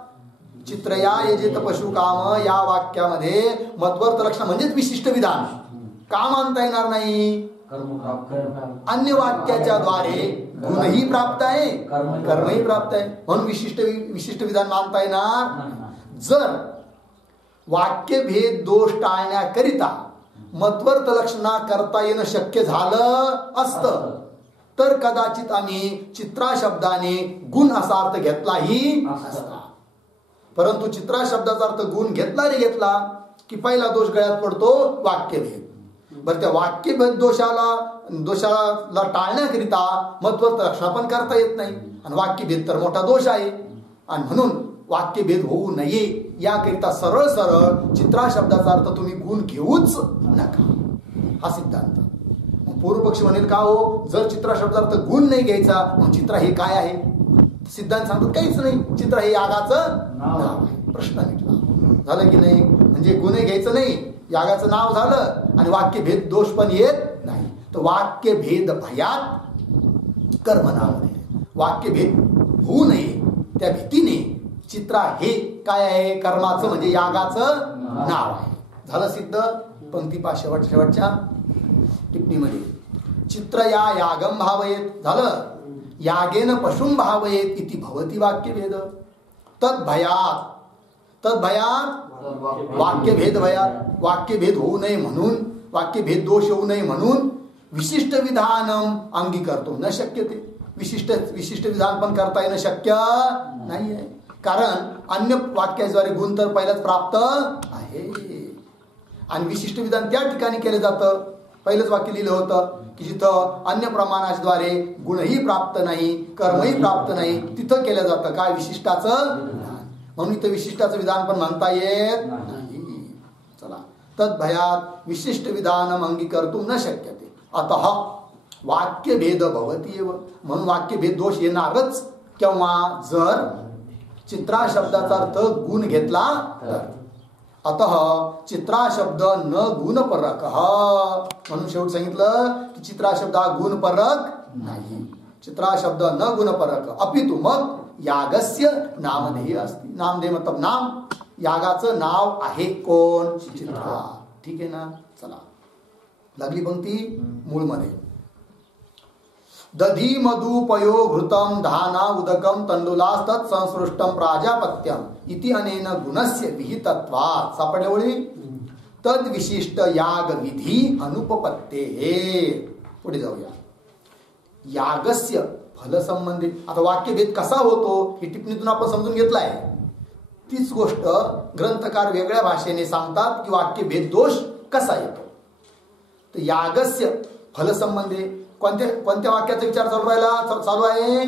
चित्रया यजेत पशु काम या वाक्यामध्ये मत्वर्थ लक्षण म्हणजेच विशिष्ट विधान का मानता येणार नाही. अन्य वाक्याच्या द्वारे गुणही प्राप्त आहे कर्मही प्राप्त आहे म्हणून विशिष्ट विधान मानता येणार. जर वाक्यभेद दोष टाळण्याकरिता मत्वर्थ लक्षणा करता येणं शक्य झालं असतं तर कदाचित आम्ही चित्रा शब्दाने गुण असा अर्थ घेतलाही असता. परंतु चित्रा शब्दाचा अर्थ गुण घेतला रे घेतला की पहिला दोष गळ्यात पडतो वाक्यभेद. बरं त्या वाक्यभेद दोषाला टाळण्याकरिता मत्वर्थ लक्षणा पण करता येत नाही आणि वाक्यभेद तर मोठा दोष आहे. आणि म्हणून वाक्यभेद होऊ नये याकरिता सरळ सरळ चित्रा शब्दाचा अर्थ तुम्ही गुण घेऊच नका हा सिद्धांत. पूर्वपक्षी म्हणेल का हो जर चित्रा शब्दार्थ गुण नाही घ्यायचा मग चित्रा हे काय आहे. सिद्धांत सांगतात काहीच नाही, चित्र हे यागाचं नाव आहे. प्रश्न निघला झालं की नाही. म्हणजे गुन्हे घ्यायचं नाही, यागाचं नाव झालं आणि वाक्यभेद दोष पण येत नाही. तर वाक्यभेद भयात कर्म नाव आहे. वाक्यभेद होऊ नये त्या भीतीने चित्रा हे काय आहे कर्माचं म्हणजे यागाचं नाव आहे. झालं सिद्ध. पंक्ती शेवटच्या टिप्पणीमध्ये चित्र या यागम भावयेत झालं. यागेन पशुं भावयेत इति भवती वाक्यभेद. तद्भयात वाक्यभेद भयात वाक्यभेद होऊ नये म्हणून वाक्यभेद दोष होऊ नये म्हणून विशिष्ट विधानम अंगीकारतो न शक्यते. विशिष्ट विधान पण करता येणं शक्य नाही आहे. कारण अन्य वाक्याद्वारे गुण तर पहिलाच प्राप्त आहे आणि विशिष्ट विधान त्या ठिकाणी केलं जातं. पहिलंच वाक्य लिहिलं होतं की जिथं अन्य प्रमाणाद्वारे गुणही प्राप्त नाही कर्मही प्राप्त नाही तिथं केलं जातं काय विशिष्टाचं विधान. म्हणून इथं विशिष्टाचं विधान पण म्हणता येत नाही. चला तद्भयात विशिष्ट विधानम अंगीकर्तुं न शक्यते अतः वाक्यभेद भवती एव. म्हणून वाक्यभेद दोष येणारच केव्हा जर चित्रा शब्दाचा अर्थ गुण घेतला तर. अतः चित्रा शब्द न गुणपरक म्हणून शेवट सांगितलं की चित्रा शब्द हा गुणपरक नाही. चित्रा शब्द न गुणपरक अपितु मग यागस्य नामधेय असते. नामधेय मतलब नाम यागाचं नाव आहे कोण चित्रा. ठीक आहे ना. चला लागली पंक्ती मूळमध्ये. दधी मधु पयो घृतम धाना उदकम तंडुलास्तत् संसृष्टम प्राजापत्यम इति अनेन गुणस्य विहितत्वात्. सापडल्या ओळी. तद विशिष्ट याग विधी अनुपपत्ते. पुढे जाऊया. यागस्य फल संबंधी. आता वाक्यभेद कसा होतो ही टिप्पणीतून आपण समजून घेतलाय. तीच गोष्ट ग्रंथकार वेगळ्या भाषेने सांगतात की वाक्यभेद दोष कसा येतो. तर यागस्य फल संबंधी कोणत्या वाक्याचा विचार चालू आहे.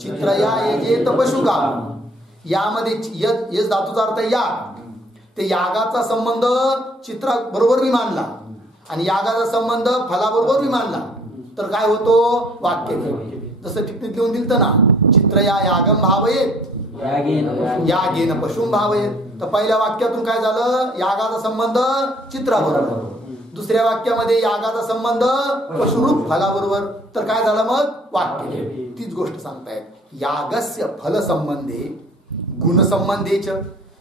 चित्रया यजेत पशुकाम. यामध्ये यज धातूचा अर्थ याग. ते यागाचा संबंध चित्रा बरोबर मी मानला आणि यागाचा संबंध फलाबरोबर मी मानला तर काय होतो वाक्यभेद. जसं टिप्पणीत लिहून दिलतं ना चित्रया यागम भावयेत यागेन पशुं भावयेत. तर पहिल्या वाक्यातून काय झालं यागाचा संबंध चित्राबरोबर. दुसऱ्या वाक्यामध्ये यागाचा संबंध पशुरूप फलाबरोबर तर काय झालं मग वाक्य. तीच गोष्ट सांगतायत. यागस्य फल संबंधे गुण संबंधेच.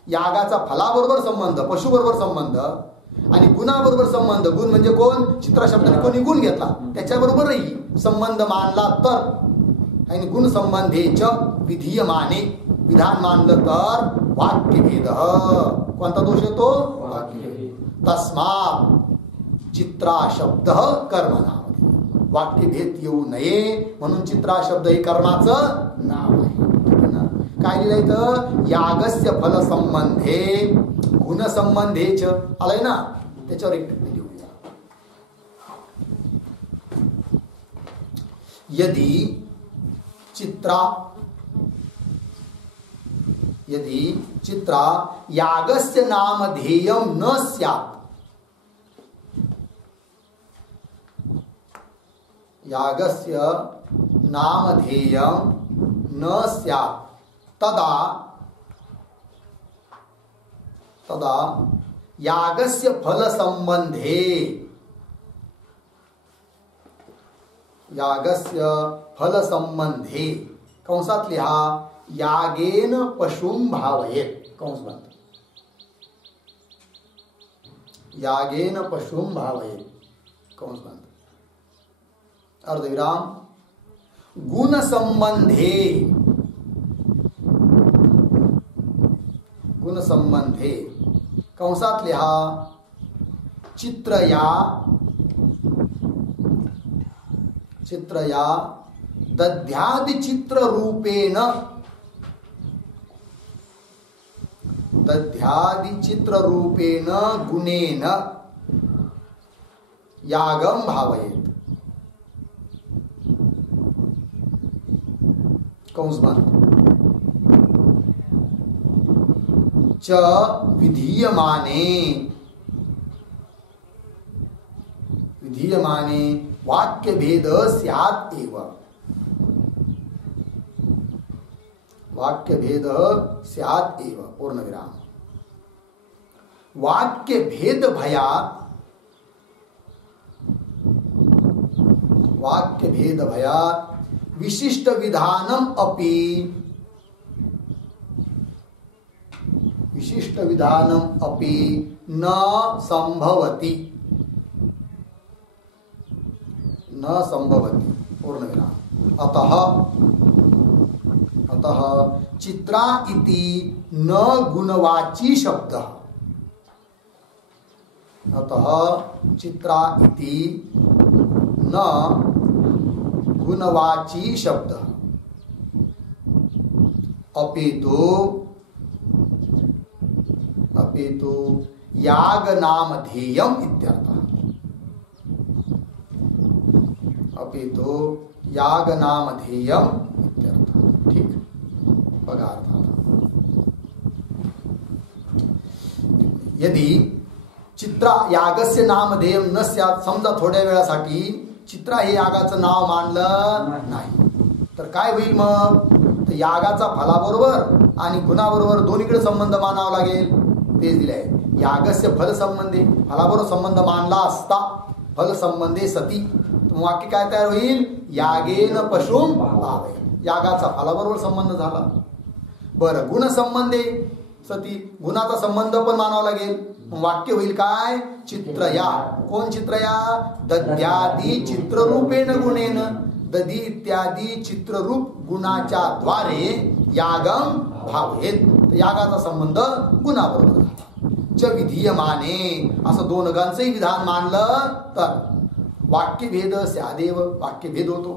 यागाचा फलाबरोबर संबंध पशुबरोबर संबंध आणि गुणाबरोबर संबंध. गुण म्हणजे कोण चित्रा शब्दाने कोणी गुण घेतला त्याच्याबरोबरही संबंध मानला तर आणि गुण संबंधेच विधीयमाने विधान मानलं तर वाक्यभेद. कोणता दोष येतो वाक्यभेद. तस्मात् चित्रा शब्द कर्म नाव. वाक्यभेद येऊ नये म्हणून चित्रा शब्द हे कर्माचं नाव आहे. काय लिहिलं इथं यागस्य फल संबंधे गुण संबंधेच आलंय ना. त्याच्यावर एक टिप्पणी लिहूया. यदि चित्रा यागस्य नामधेयं न स्यात्, यागस्य नामधेयं न स्यात् तदा तदा यागस्य फल संबंधे, यागस्य फल संबंधे कंसात लिहा यागेन पशुं भावयेत, कंस बंद, यागेन पशुं भावयेत, कंस बंद, अर्धविराम, गुण संबंधे, गुण संबंधे कंसात लिहा चित्रया, चित्रया दध्यादि चित्र रूपेण, दध्यादि चित्र रूपेण गुणेन यागम भावयेत, कंस बंद, च विधीयमाने, विधीयमाने वाक्य भेद स्यात् एव, वाक्य भेद स्यात् एव, पूर्ण विराम, वाक्य भेद भयात्, वाक्य भेद भयात् विशिष्ट विधानम अपि, विशिष्ट विधानम अपि न संभवति, न संभवति, पूर्ण विराम, अतः अतः चित्रा इति न गुणवाची शब्द, अतः चित्रा इति न गुणवाची शब्द अपितु अपितु याग नामधेयम इत्यर्थः, अपितु याग नामधेयम इत्यर्थः, ठीक, बघा अर्थ आता. यदि चित्रा यागस्य नामधेयम न स्यात्, समजा थोड्या वेळासाठी चित्रा हे यागाचं नाव मानलं नाही तर काय होईल मग, तर यागाचा फलाबरोबर आणि गुणाबरोबर दोन्हीकडे संबंध मानावा लागेल. तेच दिले आहे, यागस्य फल संबंधी, फलाबरोबर संबंध मानला असता फल संबंधे सती, तर वाक्य काय तयार होईल, यागेन पशुं भावे, यागाचा फलाबरोबर संबंध झाला. बरं, गुण संबंधे सती, गुणाचा संबंध पण मानावा लागेल. वाक्य होईल काय, चित्रया, कोण चित्रया, दद्यादी चित्ररूपेण गुणेन, दधी इत्यादी चित्ररूप गुणाच्या द्वारे यागम भावेत, यागाचा संबंध गुणाबरोबर झाला. च विधीयमाने, असं दोन गांचंही विधान मानलं तर वाक्यभेद स्यादेव, वाक्यभेद होतो.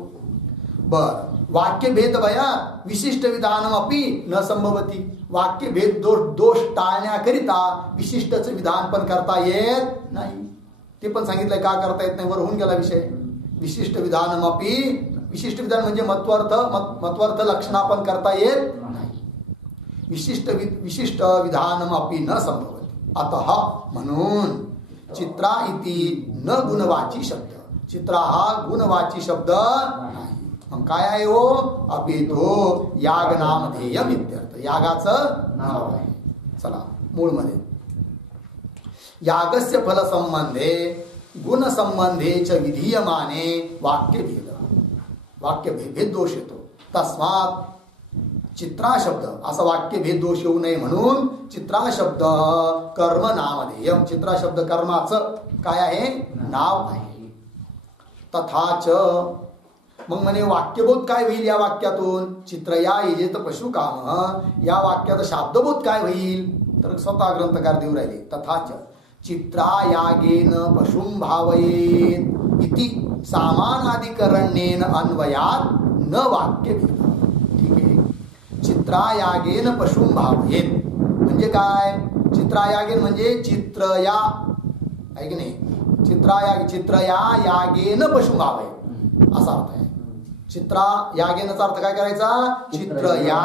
बर, वाक्यभेद भया विशिष्ट विधानम अपि न संभवती, वाक्यभेद दोष टाळण्याकरिता विशिष्टच विधान पण करता येत नाही. ते पण सांगितलंय का करता येत नाही, वर होऊन गेला विषय. विशिष्ट विधानम अपि, विशिष्ट विधान म्हणजे मत्वर्थ लक्षणा पण करता येत नाही. विशिष्ट विधानम अपि न संभवती, अतः म्हणून चित्रा इति न गुणवाची शब्द, चित्रा हा गुणवाची शब्द नाही. मग काय आहे हो, अपितो याग नामधेयम इत्यर्थ, यागाचं नाव आहे. चला मूळ मध्ये, यागस्य फल संबंधे गुण संबंधे च विधीयमाने वाक्यभेद, वाक्यभेद दोष येतो. तस्मात चित्रा शब्द, असा वाक्यभेद दोष येऊ नये म्हणून चित्रा शब्द कर्म नामधेयम, चित्रा शब्द कर्माचं काय आहे, नाव आहे. तथाच, मग म्हणे वाक्यबोध काय होईल या वाक्यातून, चित्रया येजेत पशु काम, या वाक्याचा शाब्दबोध काय होईल, तर स्वतः ग्रंथकार देऊ राहिले. तथाच चित्रा यागेन पशुं भावयेत इति सामानाधिकरण्येन अन्वयात न वाक्यभेद. ठीक आहे, चित्रा यागेन पशुं भावयेत म्हणजे काय, चित्रा यागेन म्हणजे चित्रया, आहे की नाही, चित्रया यागेन पशुं भावयेत असा अर्थ आहे. चित्रा यागेनचा अर्थ काय करायचा? चित्र या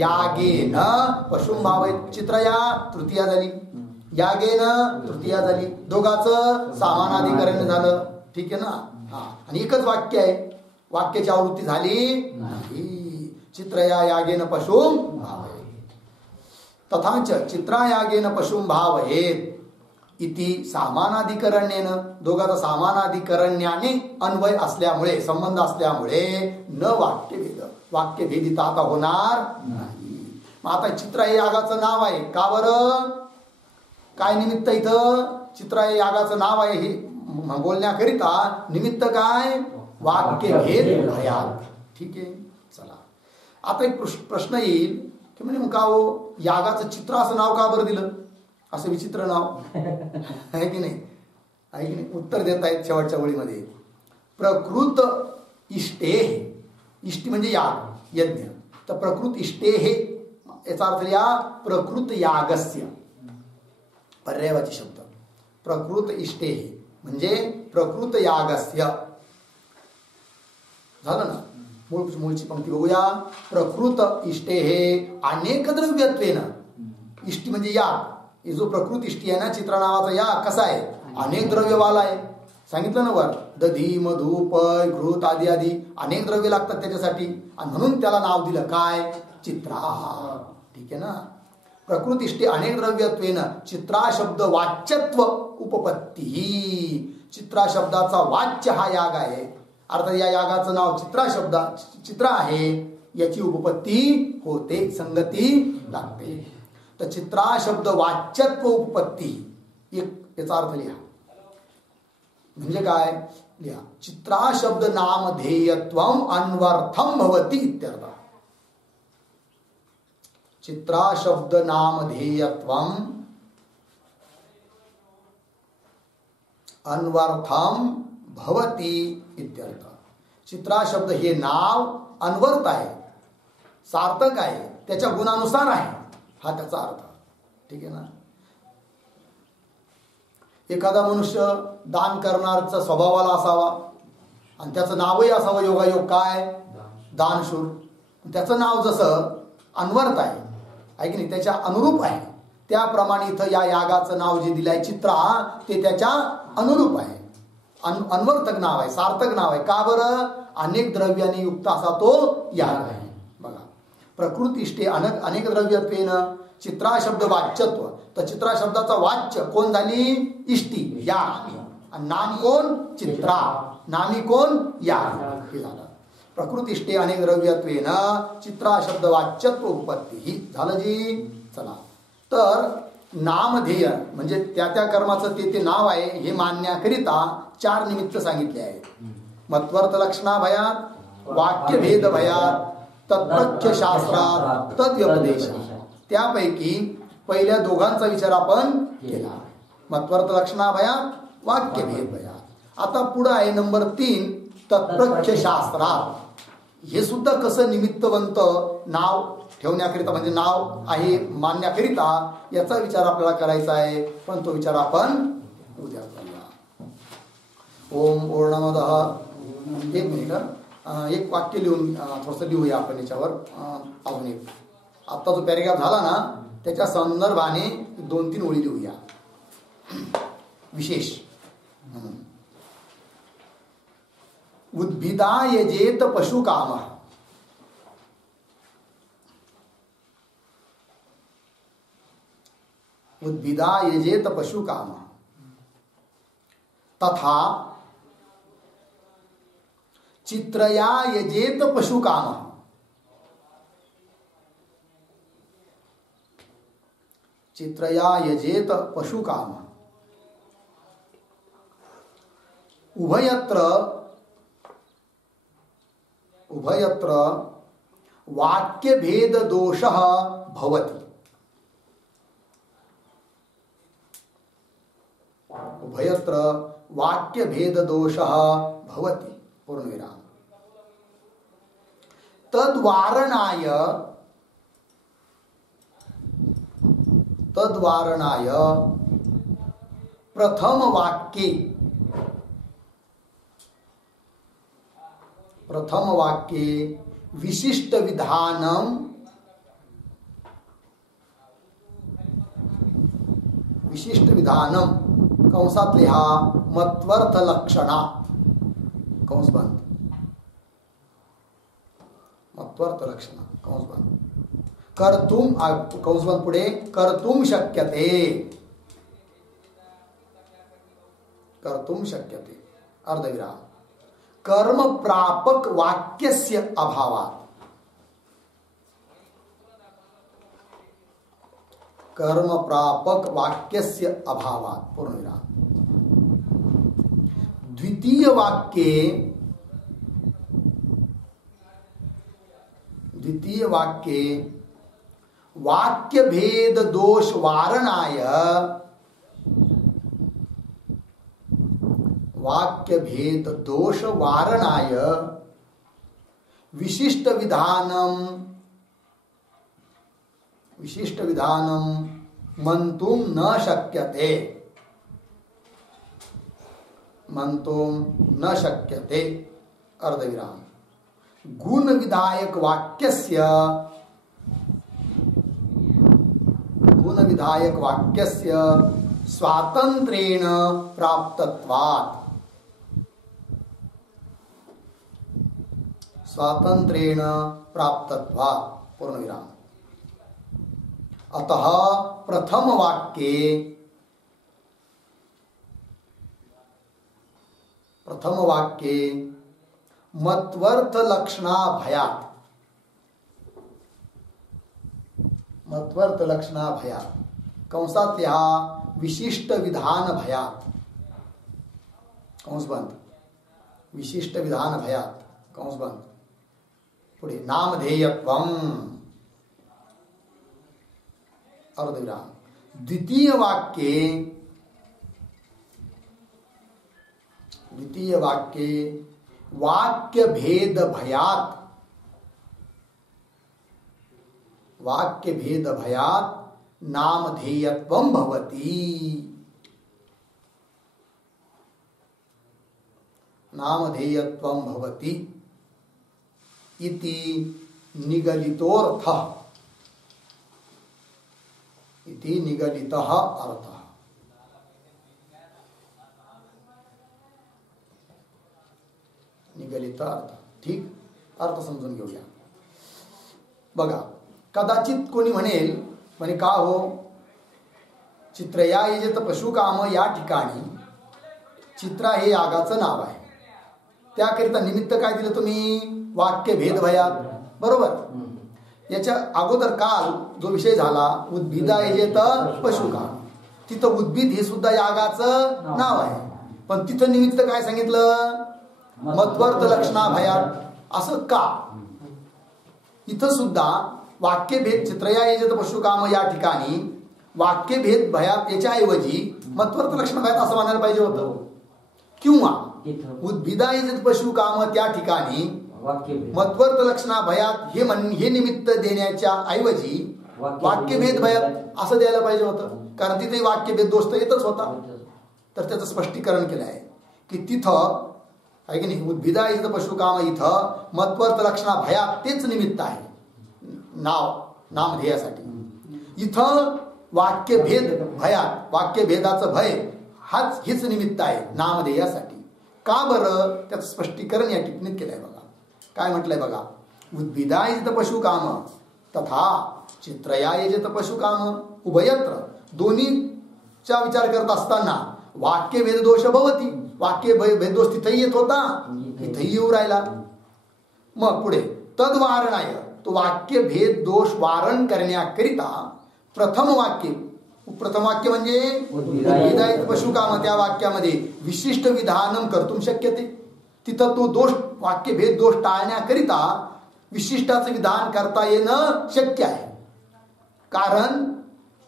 यागेन पशुम भाव. चित्र या तृतीया झाली, यागेन तृतीया झाली, दोघांचं सामानाधिकरण झालं. ठीक आहे ना? हा. आणि एकच वाक्य आहे, वाक्याची आवृत्ती झाली नाही. चित्र या यागेन पशुम भावयेत. तथाच चित्रा यागेन पशुम भावयेत इति सामानाधिकरण्येन, दोघांचा सामानाधिकरण्याने अन्वय असल्यामुळे, संबंध असल्यामुळे न वाक्यभेद, वाक्यभेदिता आता होणार नाही. मग आता चित्रा हे यागाचं नाव आहे का बरं? काय निमित्त इथं? चित्रा हे यागाचं नाव आहे हे बोलण्याकरिता निमित्त काय? वाक्यभेद भयात. ठीक आहे, चला. आता एक प्रश्न येईल की म्हणजे मग का हो यागाचं चित्र असं नाव का बरं दिलं? असं विचित्र नाव आहे की नाही? आहे की नाही? उत्तर देत आहेत शेवटच्या ओळीमध्ये. प्रकृत इष्टे, इष्टी म्हणजे याग, यज्ञ. तर प्रकृत इष्टे हे याचा अर्थ या प्रकृत यागस्य, पर्यायवाची शब्द. प्रकृत इष्टे म्हणजे प्रकृत यागस्य. झालं ना? मूळची पंक्ती बघूया. प्रकृत इष्टे हे अनेक द्रव्यत्वेन, इष्टी म्हणजे याग. हे जो प्रकृत इष्टी आहे ना, चित्रा नावाचा याग कसा आहे? अनेक द्रव्यवाला आहे. सांगितलं ना वर, दधी, मधु, पय, घृत आदी आदी अनेक द्रव्य लागतात त्याच्यासाठी, आणि म्हणून त्याला नाव दिलं काय? चित्रा. ठीक आहे ना? प्रकृत इष्टे अनेक द्रव्यत्वेन चित्रा शब्द वाच्यत्व उपपत्ती. चित्रा शब्दाचा वाच्य हा याग आहे. अर्थात या यागाचं नाव चित्रा आहे, याची उपपत्ती होते, संगती लागते. तर चित्रा शब्द वाच्यत्व उपपत्ती, याचा अर्थ लिहा. म्हणजे काय? लिहा. चित्रा शब्द नामधेयत्वम अन्वर्थम भवति इत्यर्थ. चित्रा शब्द नामधेयत्वम अन्वर्थम भवति इत्यर्थ. चित्रा शब्द हे नाव अन्वर्थ आहे, सार्थक आहे, त्याच्या गुणानुसार आहे, हा त्याचा अर्थ. ठीक आहे ना? एखादा मनुष्य दान करणारचा स्वभावाला असावा आणि त्याचं नावही असावं योगायोग काय? दानशूर. त्याचं नाव जसं अन्वर्थ आहे की नाही, त्याच्या अनुरूप आहे, त्याप्रमाणे इथं या यागाचं नाव जे दिलंय चित्रा, ते त्याच्या अनुरूप आहे, अन्वर्थक नाव आहे, सार्थक नाव आहे. का बरं? अनेक द्रव्याने युक्त असा तो याग आहे. बघा, प्रकृत इष्टे अनेक द्रव्यत्वेन चित्रा शब्द वाच्यत्व. तर चित्रा शब्दाचा वाच्य कोण झाली? इष्टी, याग. आणि नाम कोण? चित्रा. नामी कोण? याग. हे झालं. प्रकृत इष्टे अनेक द्रव्यत्वेन चित्रा शब्द वाच्यत्व उपपत्ती ही झालं जी. चला, तर नामधेय म्हणजे त्या त्या कर्माचं ते नाव आहे हे मानण्याकरिता 4 निमित्त सांगितले आहेत. मत्वर्थ लक्षणा भयात, वाक्यभेद भयात, तत्प्रख्य शास्त्रात, तद्व्यपदेश. त्यापैकी पहिल्या दोघांचा विचार आपण केला. मत्वर्थ लक्षणा भयात, वाक्यभेद भयात. आता पुढे आहे नंबर 3, तत्प्रख्य शास्त्रात. हे सुद्धा कसं निमित्तवंत नाव ठेवण्याकरिता म्हणजे नाव आहे मानण्याकरिता याचा विचार आपल्याला करायचा आहे. पण तो विचार आपण उद्या करूया. ओम पूर्णमदः. एक मिनिट, एक वाक्य लिहून थोडंसं लिहूया आपण याच्यावर. अजून एक आत्ता जो पॅरेग्राफ झाला ना त्याच्या संदर्भाने 2-3 ओळी लिहूया विशेष. उद्भिदा यजेत पशु काम, उद्भिदा यजेत पशु काम, तथा चित्रया यजेत पशु काम. चित्रया यजेत पशु काम. उभयत्र वाक्य भेद दोषः भवति. उभयत्र वाक्य भेद दोषः भवति. पूर्णविराम. तद्वारणाय प्रथम वाक्ये प्रथम वाक्ये विशिष्ट विधानम कंसात लिहा मत्वर्थ लक्षणा कंस बंद मत्वर्थ लक्षणा कंस बंद कर्तुम कंस बंद पुढे कर्तुम शक्यते अर्धविराम कर्म प्रापक वाक्यस्य अभावात पूर्णविराम द्वितीय वाक्ये वाक्य भेद दोष वारणाय विशिष्ट विधानम मंतुम न शक्यते अर्धविराम गुण विधायक वाक्यस्य स्वातंत्रेण प्राप्तत्वात् पूर्णविराम अतः प्रथम वाक्ये मत्वर्थ लक्षणा भयात कंसात लिहा विशिष्ट विधान भयात कंस बंद पुढे नामधेयत्वम अर्धविराम द्वितीय वाक्ये वाक्य भेद भयात नामधेयत्वं भवति इति निगलितोऽर्थः अर्थ निगलित अर्थ ठीक अर्थ समजून घेऊया बघा कदाचित कोणी म्हणे का हो चित्रया यजेत पशुकाम या ठिकाणी चित्रा हे यागाचं नाव आहे त्याकरिता निमित्त काय दिलं तुम्ही वाक्य भेद भयात बरोबर याच्या अगोदर काल जो विषय झाला उद्भिदा यजेत पशुकाम तिथं उद्भिद हे सुद्धा यागाचं नाव आहे पण तिथं निमित्त काय सांगितलं मत्वर्थ लक्षणा भयात असं का इथं सुद्धा वाक्यभेद चित्रया यजेत पशुकाम या ठिकाणी वाक्यभेद भयात याच्याऐवजी मत्वर्थ लक्षण भयात असं म्हणायला पाहिजे होतं किंवा उद्भिदा यजेत पशुकाम त्या ठिकाणी मत्वर्थ लक्षणा भयात हे निमित्त देण्याच्या ऐवजी वाक्यभेद भयात असं द्यायला पाहिजे होतं कारण तिथे वाक्यभेद दोष तर येतच होता तर त्याचं स्पष्टीकरण केलं आहे की तिथं आहे की नाही उद्भिदा यजेत पशुकाम इथं मत्वर्थ लक्षणा भयात तेच निमित्त आहे नामधेयासाठी इथं वाक्यभेद भयात वाक्यभेदाचं भय हेच निमित्त आहे नामधेयासाठी का बरं त्याचं स्पष्टीकरण या टिप्पणीत केलंय बघा काय म्हटलंय बघा उद्भिदा यजेत पशुकाम तथा चित्रया यजेत पशुकाम उभयत्र दोन्हीचा विचार करत असताना वाक्यभेद दोष भवती वाक्यभेद दोष तिथेही येत होता इथेही येऊ राहिला मग पुढे तद्वारणाय तो वाक्य भेद दोष वारण करण्याकरिता प्रथम वाक्य म्हणजे उद्भिदा यजेत पशुकाम त्या वाक्यामध्ये विशिष्ट विधानम कर्तुम शक्यते तिथं तो दोष वाक्य भेद दोष टाळण्याकरिता विशिष्टाचं विधान करता येणं शक्य आहे कारण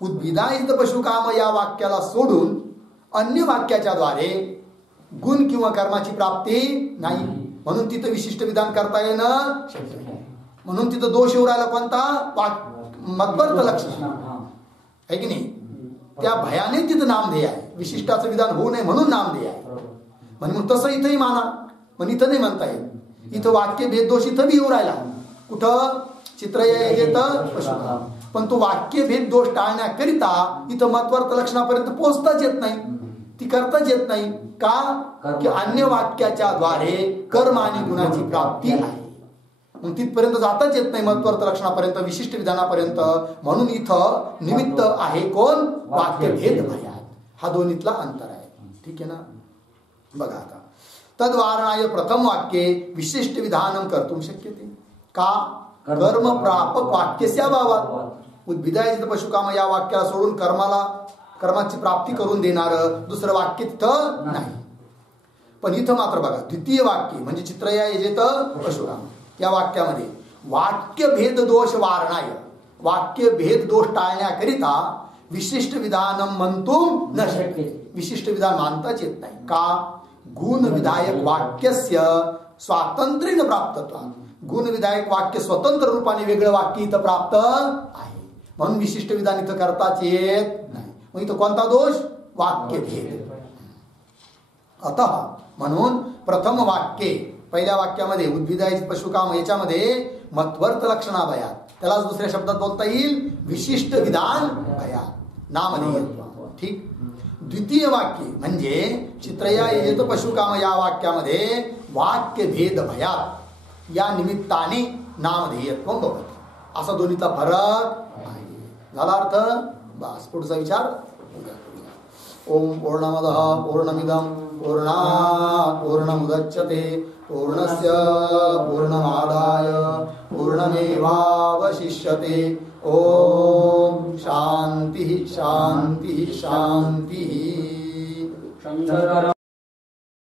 उद्भिदा यजेत पशुकाम या वाक्याला सोडून अन्य वाक्याच्या द्वारे गुण किंवा कर्माची प्राप्ती नाही म्हणून तिथं विशिष्ट विधान करता येणं शक्य आहे म्हणून तिथं दोष येऊ राहिला कोणता मत्वर्थ लक्षण आहे की नाही त्या भयाने तिथं नामधेय आहे विशिष्टाचं विधान होऊ नये म्हणून नामधेय आहे म्हणून तसं इथंही माना पण इथं नाही म्हणता येत इथं वाक्य भेददोष इथं बी येऊ राहिला. कुठं? चित्रया यजेत पशुकाम. पण तो वाक्य भेद दोष टाळण्याकरिता इथं मत्वर्थ लक्षणापर्यंत पोहोचताच येत नाही, ती करताच येत नाही. का? की अन्य वाक्याच्या द्वारे कर्म आणि गुणाची प्राप्ती आहे. मग तिथपर्यंत जाताच येत नाही मत्वर्थ लक्षणापर्यंत, विशिष्ट विधानापर्यंत. म्हणून इथं निमित्त आहे कोण? वाक्य भेद भयात. हा दोन्हीतला अंतर आहे. ठीक आहे ना? बघा आता तद्वारणाय प्रथम वाक्ये विशिष्ट विधानम कर्तुम शक्यते. का? कर्म प्रापक वाक्यस्य अभावात. उद्भिदायजित पशुकाम या वाक्याला सोडून कर्माची प्राप्ती करून देणार दुसरं वाक्य तिथं नाही. पण इथं मात्र बघा द्वितीय वाक्य म्हणजे चित्रया यजेत पशुकाम या वाक्यामध्ये वाक्य भेद दोष वारणाय, वाक्य भेद दोष टाळण्याकरिता विशिष्ट विधानम म्हणतुम न शक्य. विशिष्ट विधान मानताच येत नाही. का? गुण विधायक वाक्यस्य स्वातंत्र्येन प्राप्तत्वात्. गुण विधायक वाक्य स्वतंत्र रूपाने वेगळं वाक्य इथं प्राप्त आहे, म्हणून विशिष्ट विधान इथं करताच येत नाही. मग इथं कोणता दोष? वाक्य भेद. अतः म्हणून प्रथम वाक्ये पहिल्या वाक्यामध्ये उद्भिदायजित पशुकाम याच्यामध्ये मत्वर्थ लक्षणाभयात, त्यालाच दुसऱ्या शब्दात बोलता येईल विशिष्ट विधान भयात, नामधेयत्व. ठीक. द्वितीय वाक्य म्हणजे चित्रया यजेत पशुकाम या वाक्यामध्ये वाक्य भेद भयात या निमित्ताने नामधेयत्व बघत. असा दोन्हीचा फरक आहे. झाला अर्थ? बस पुढचा विचार. ओम पूर्णमदः पूर्णमिदं पूर्णात् पूर्णमुदच्यते पूर्णस्य पूर्णमादाय पूर्णमेवावशिष्यते. ओम शांति शांति शांति.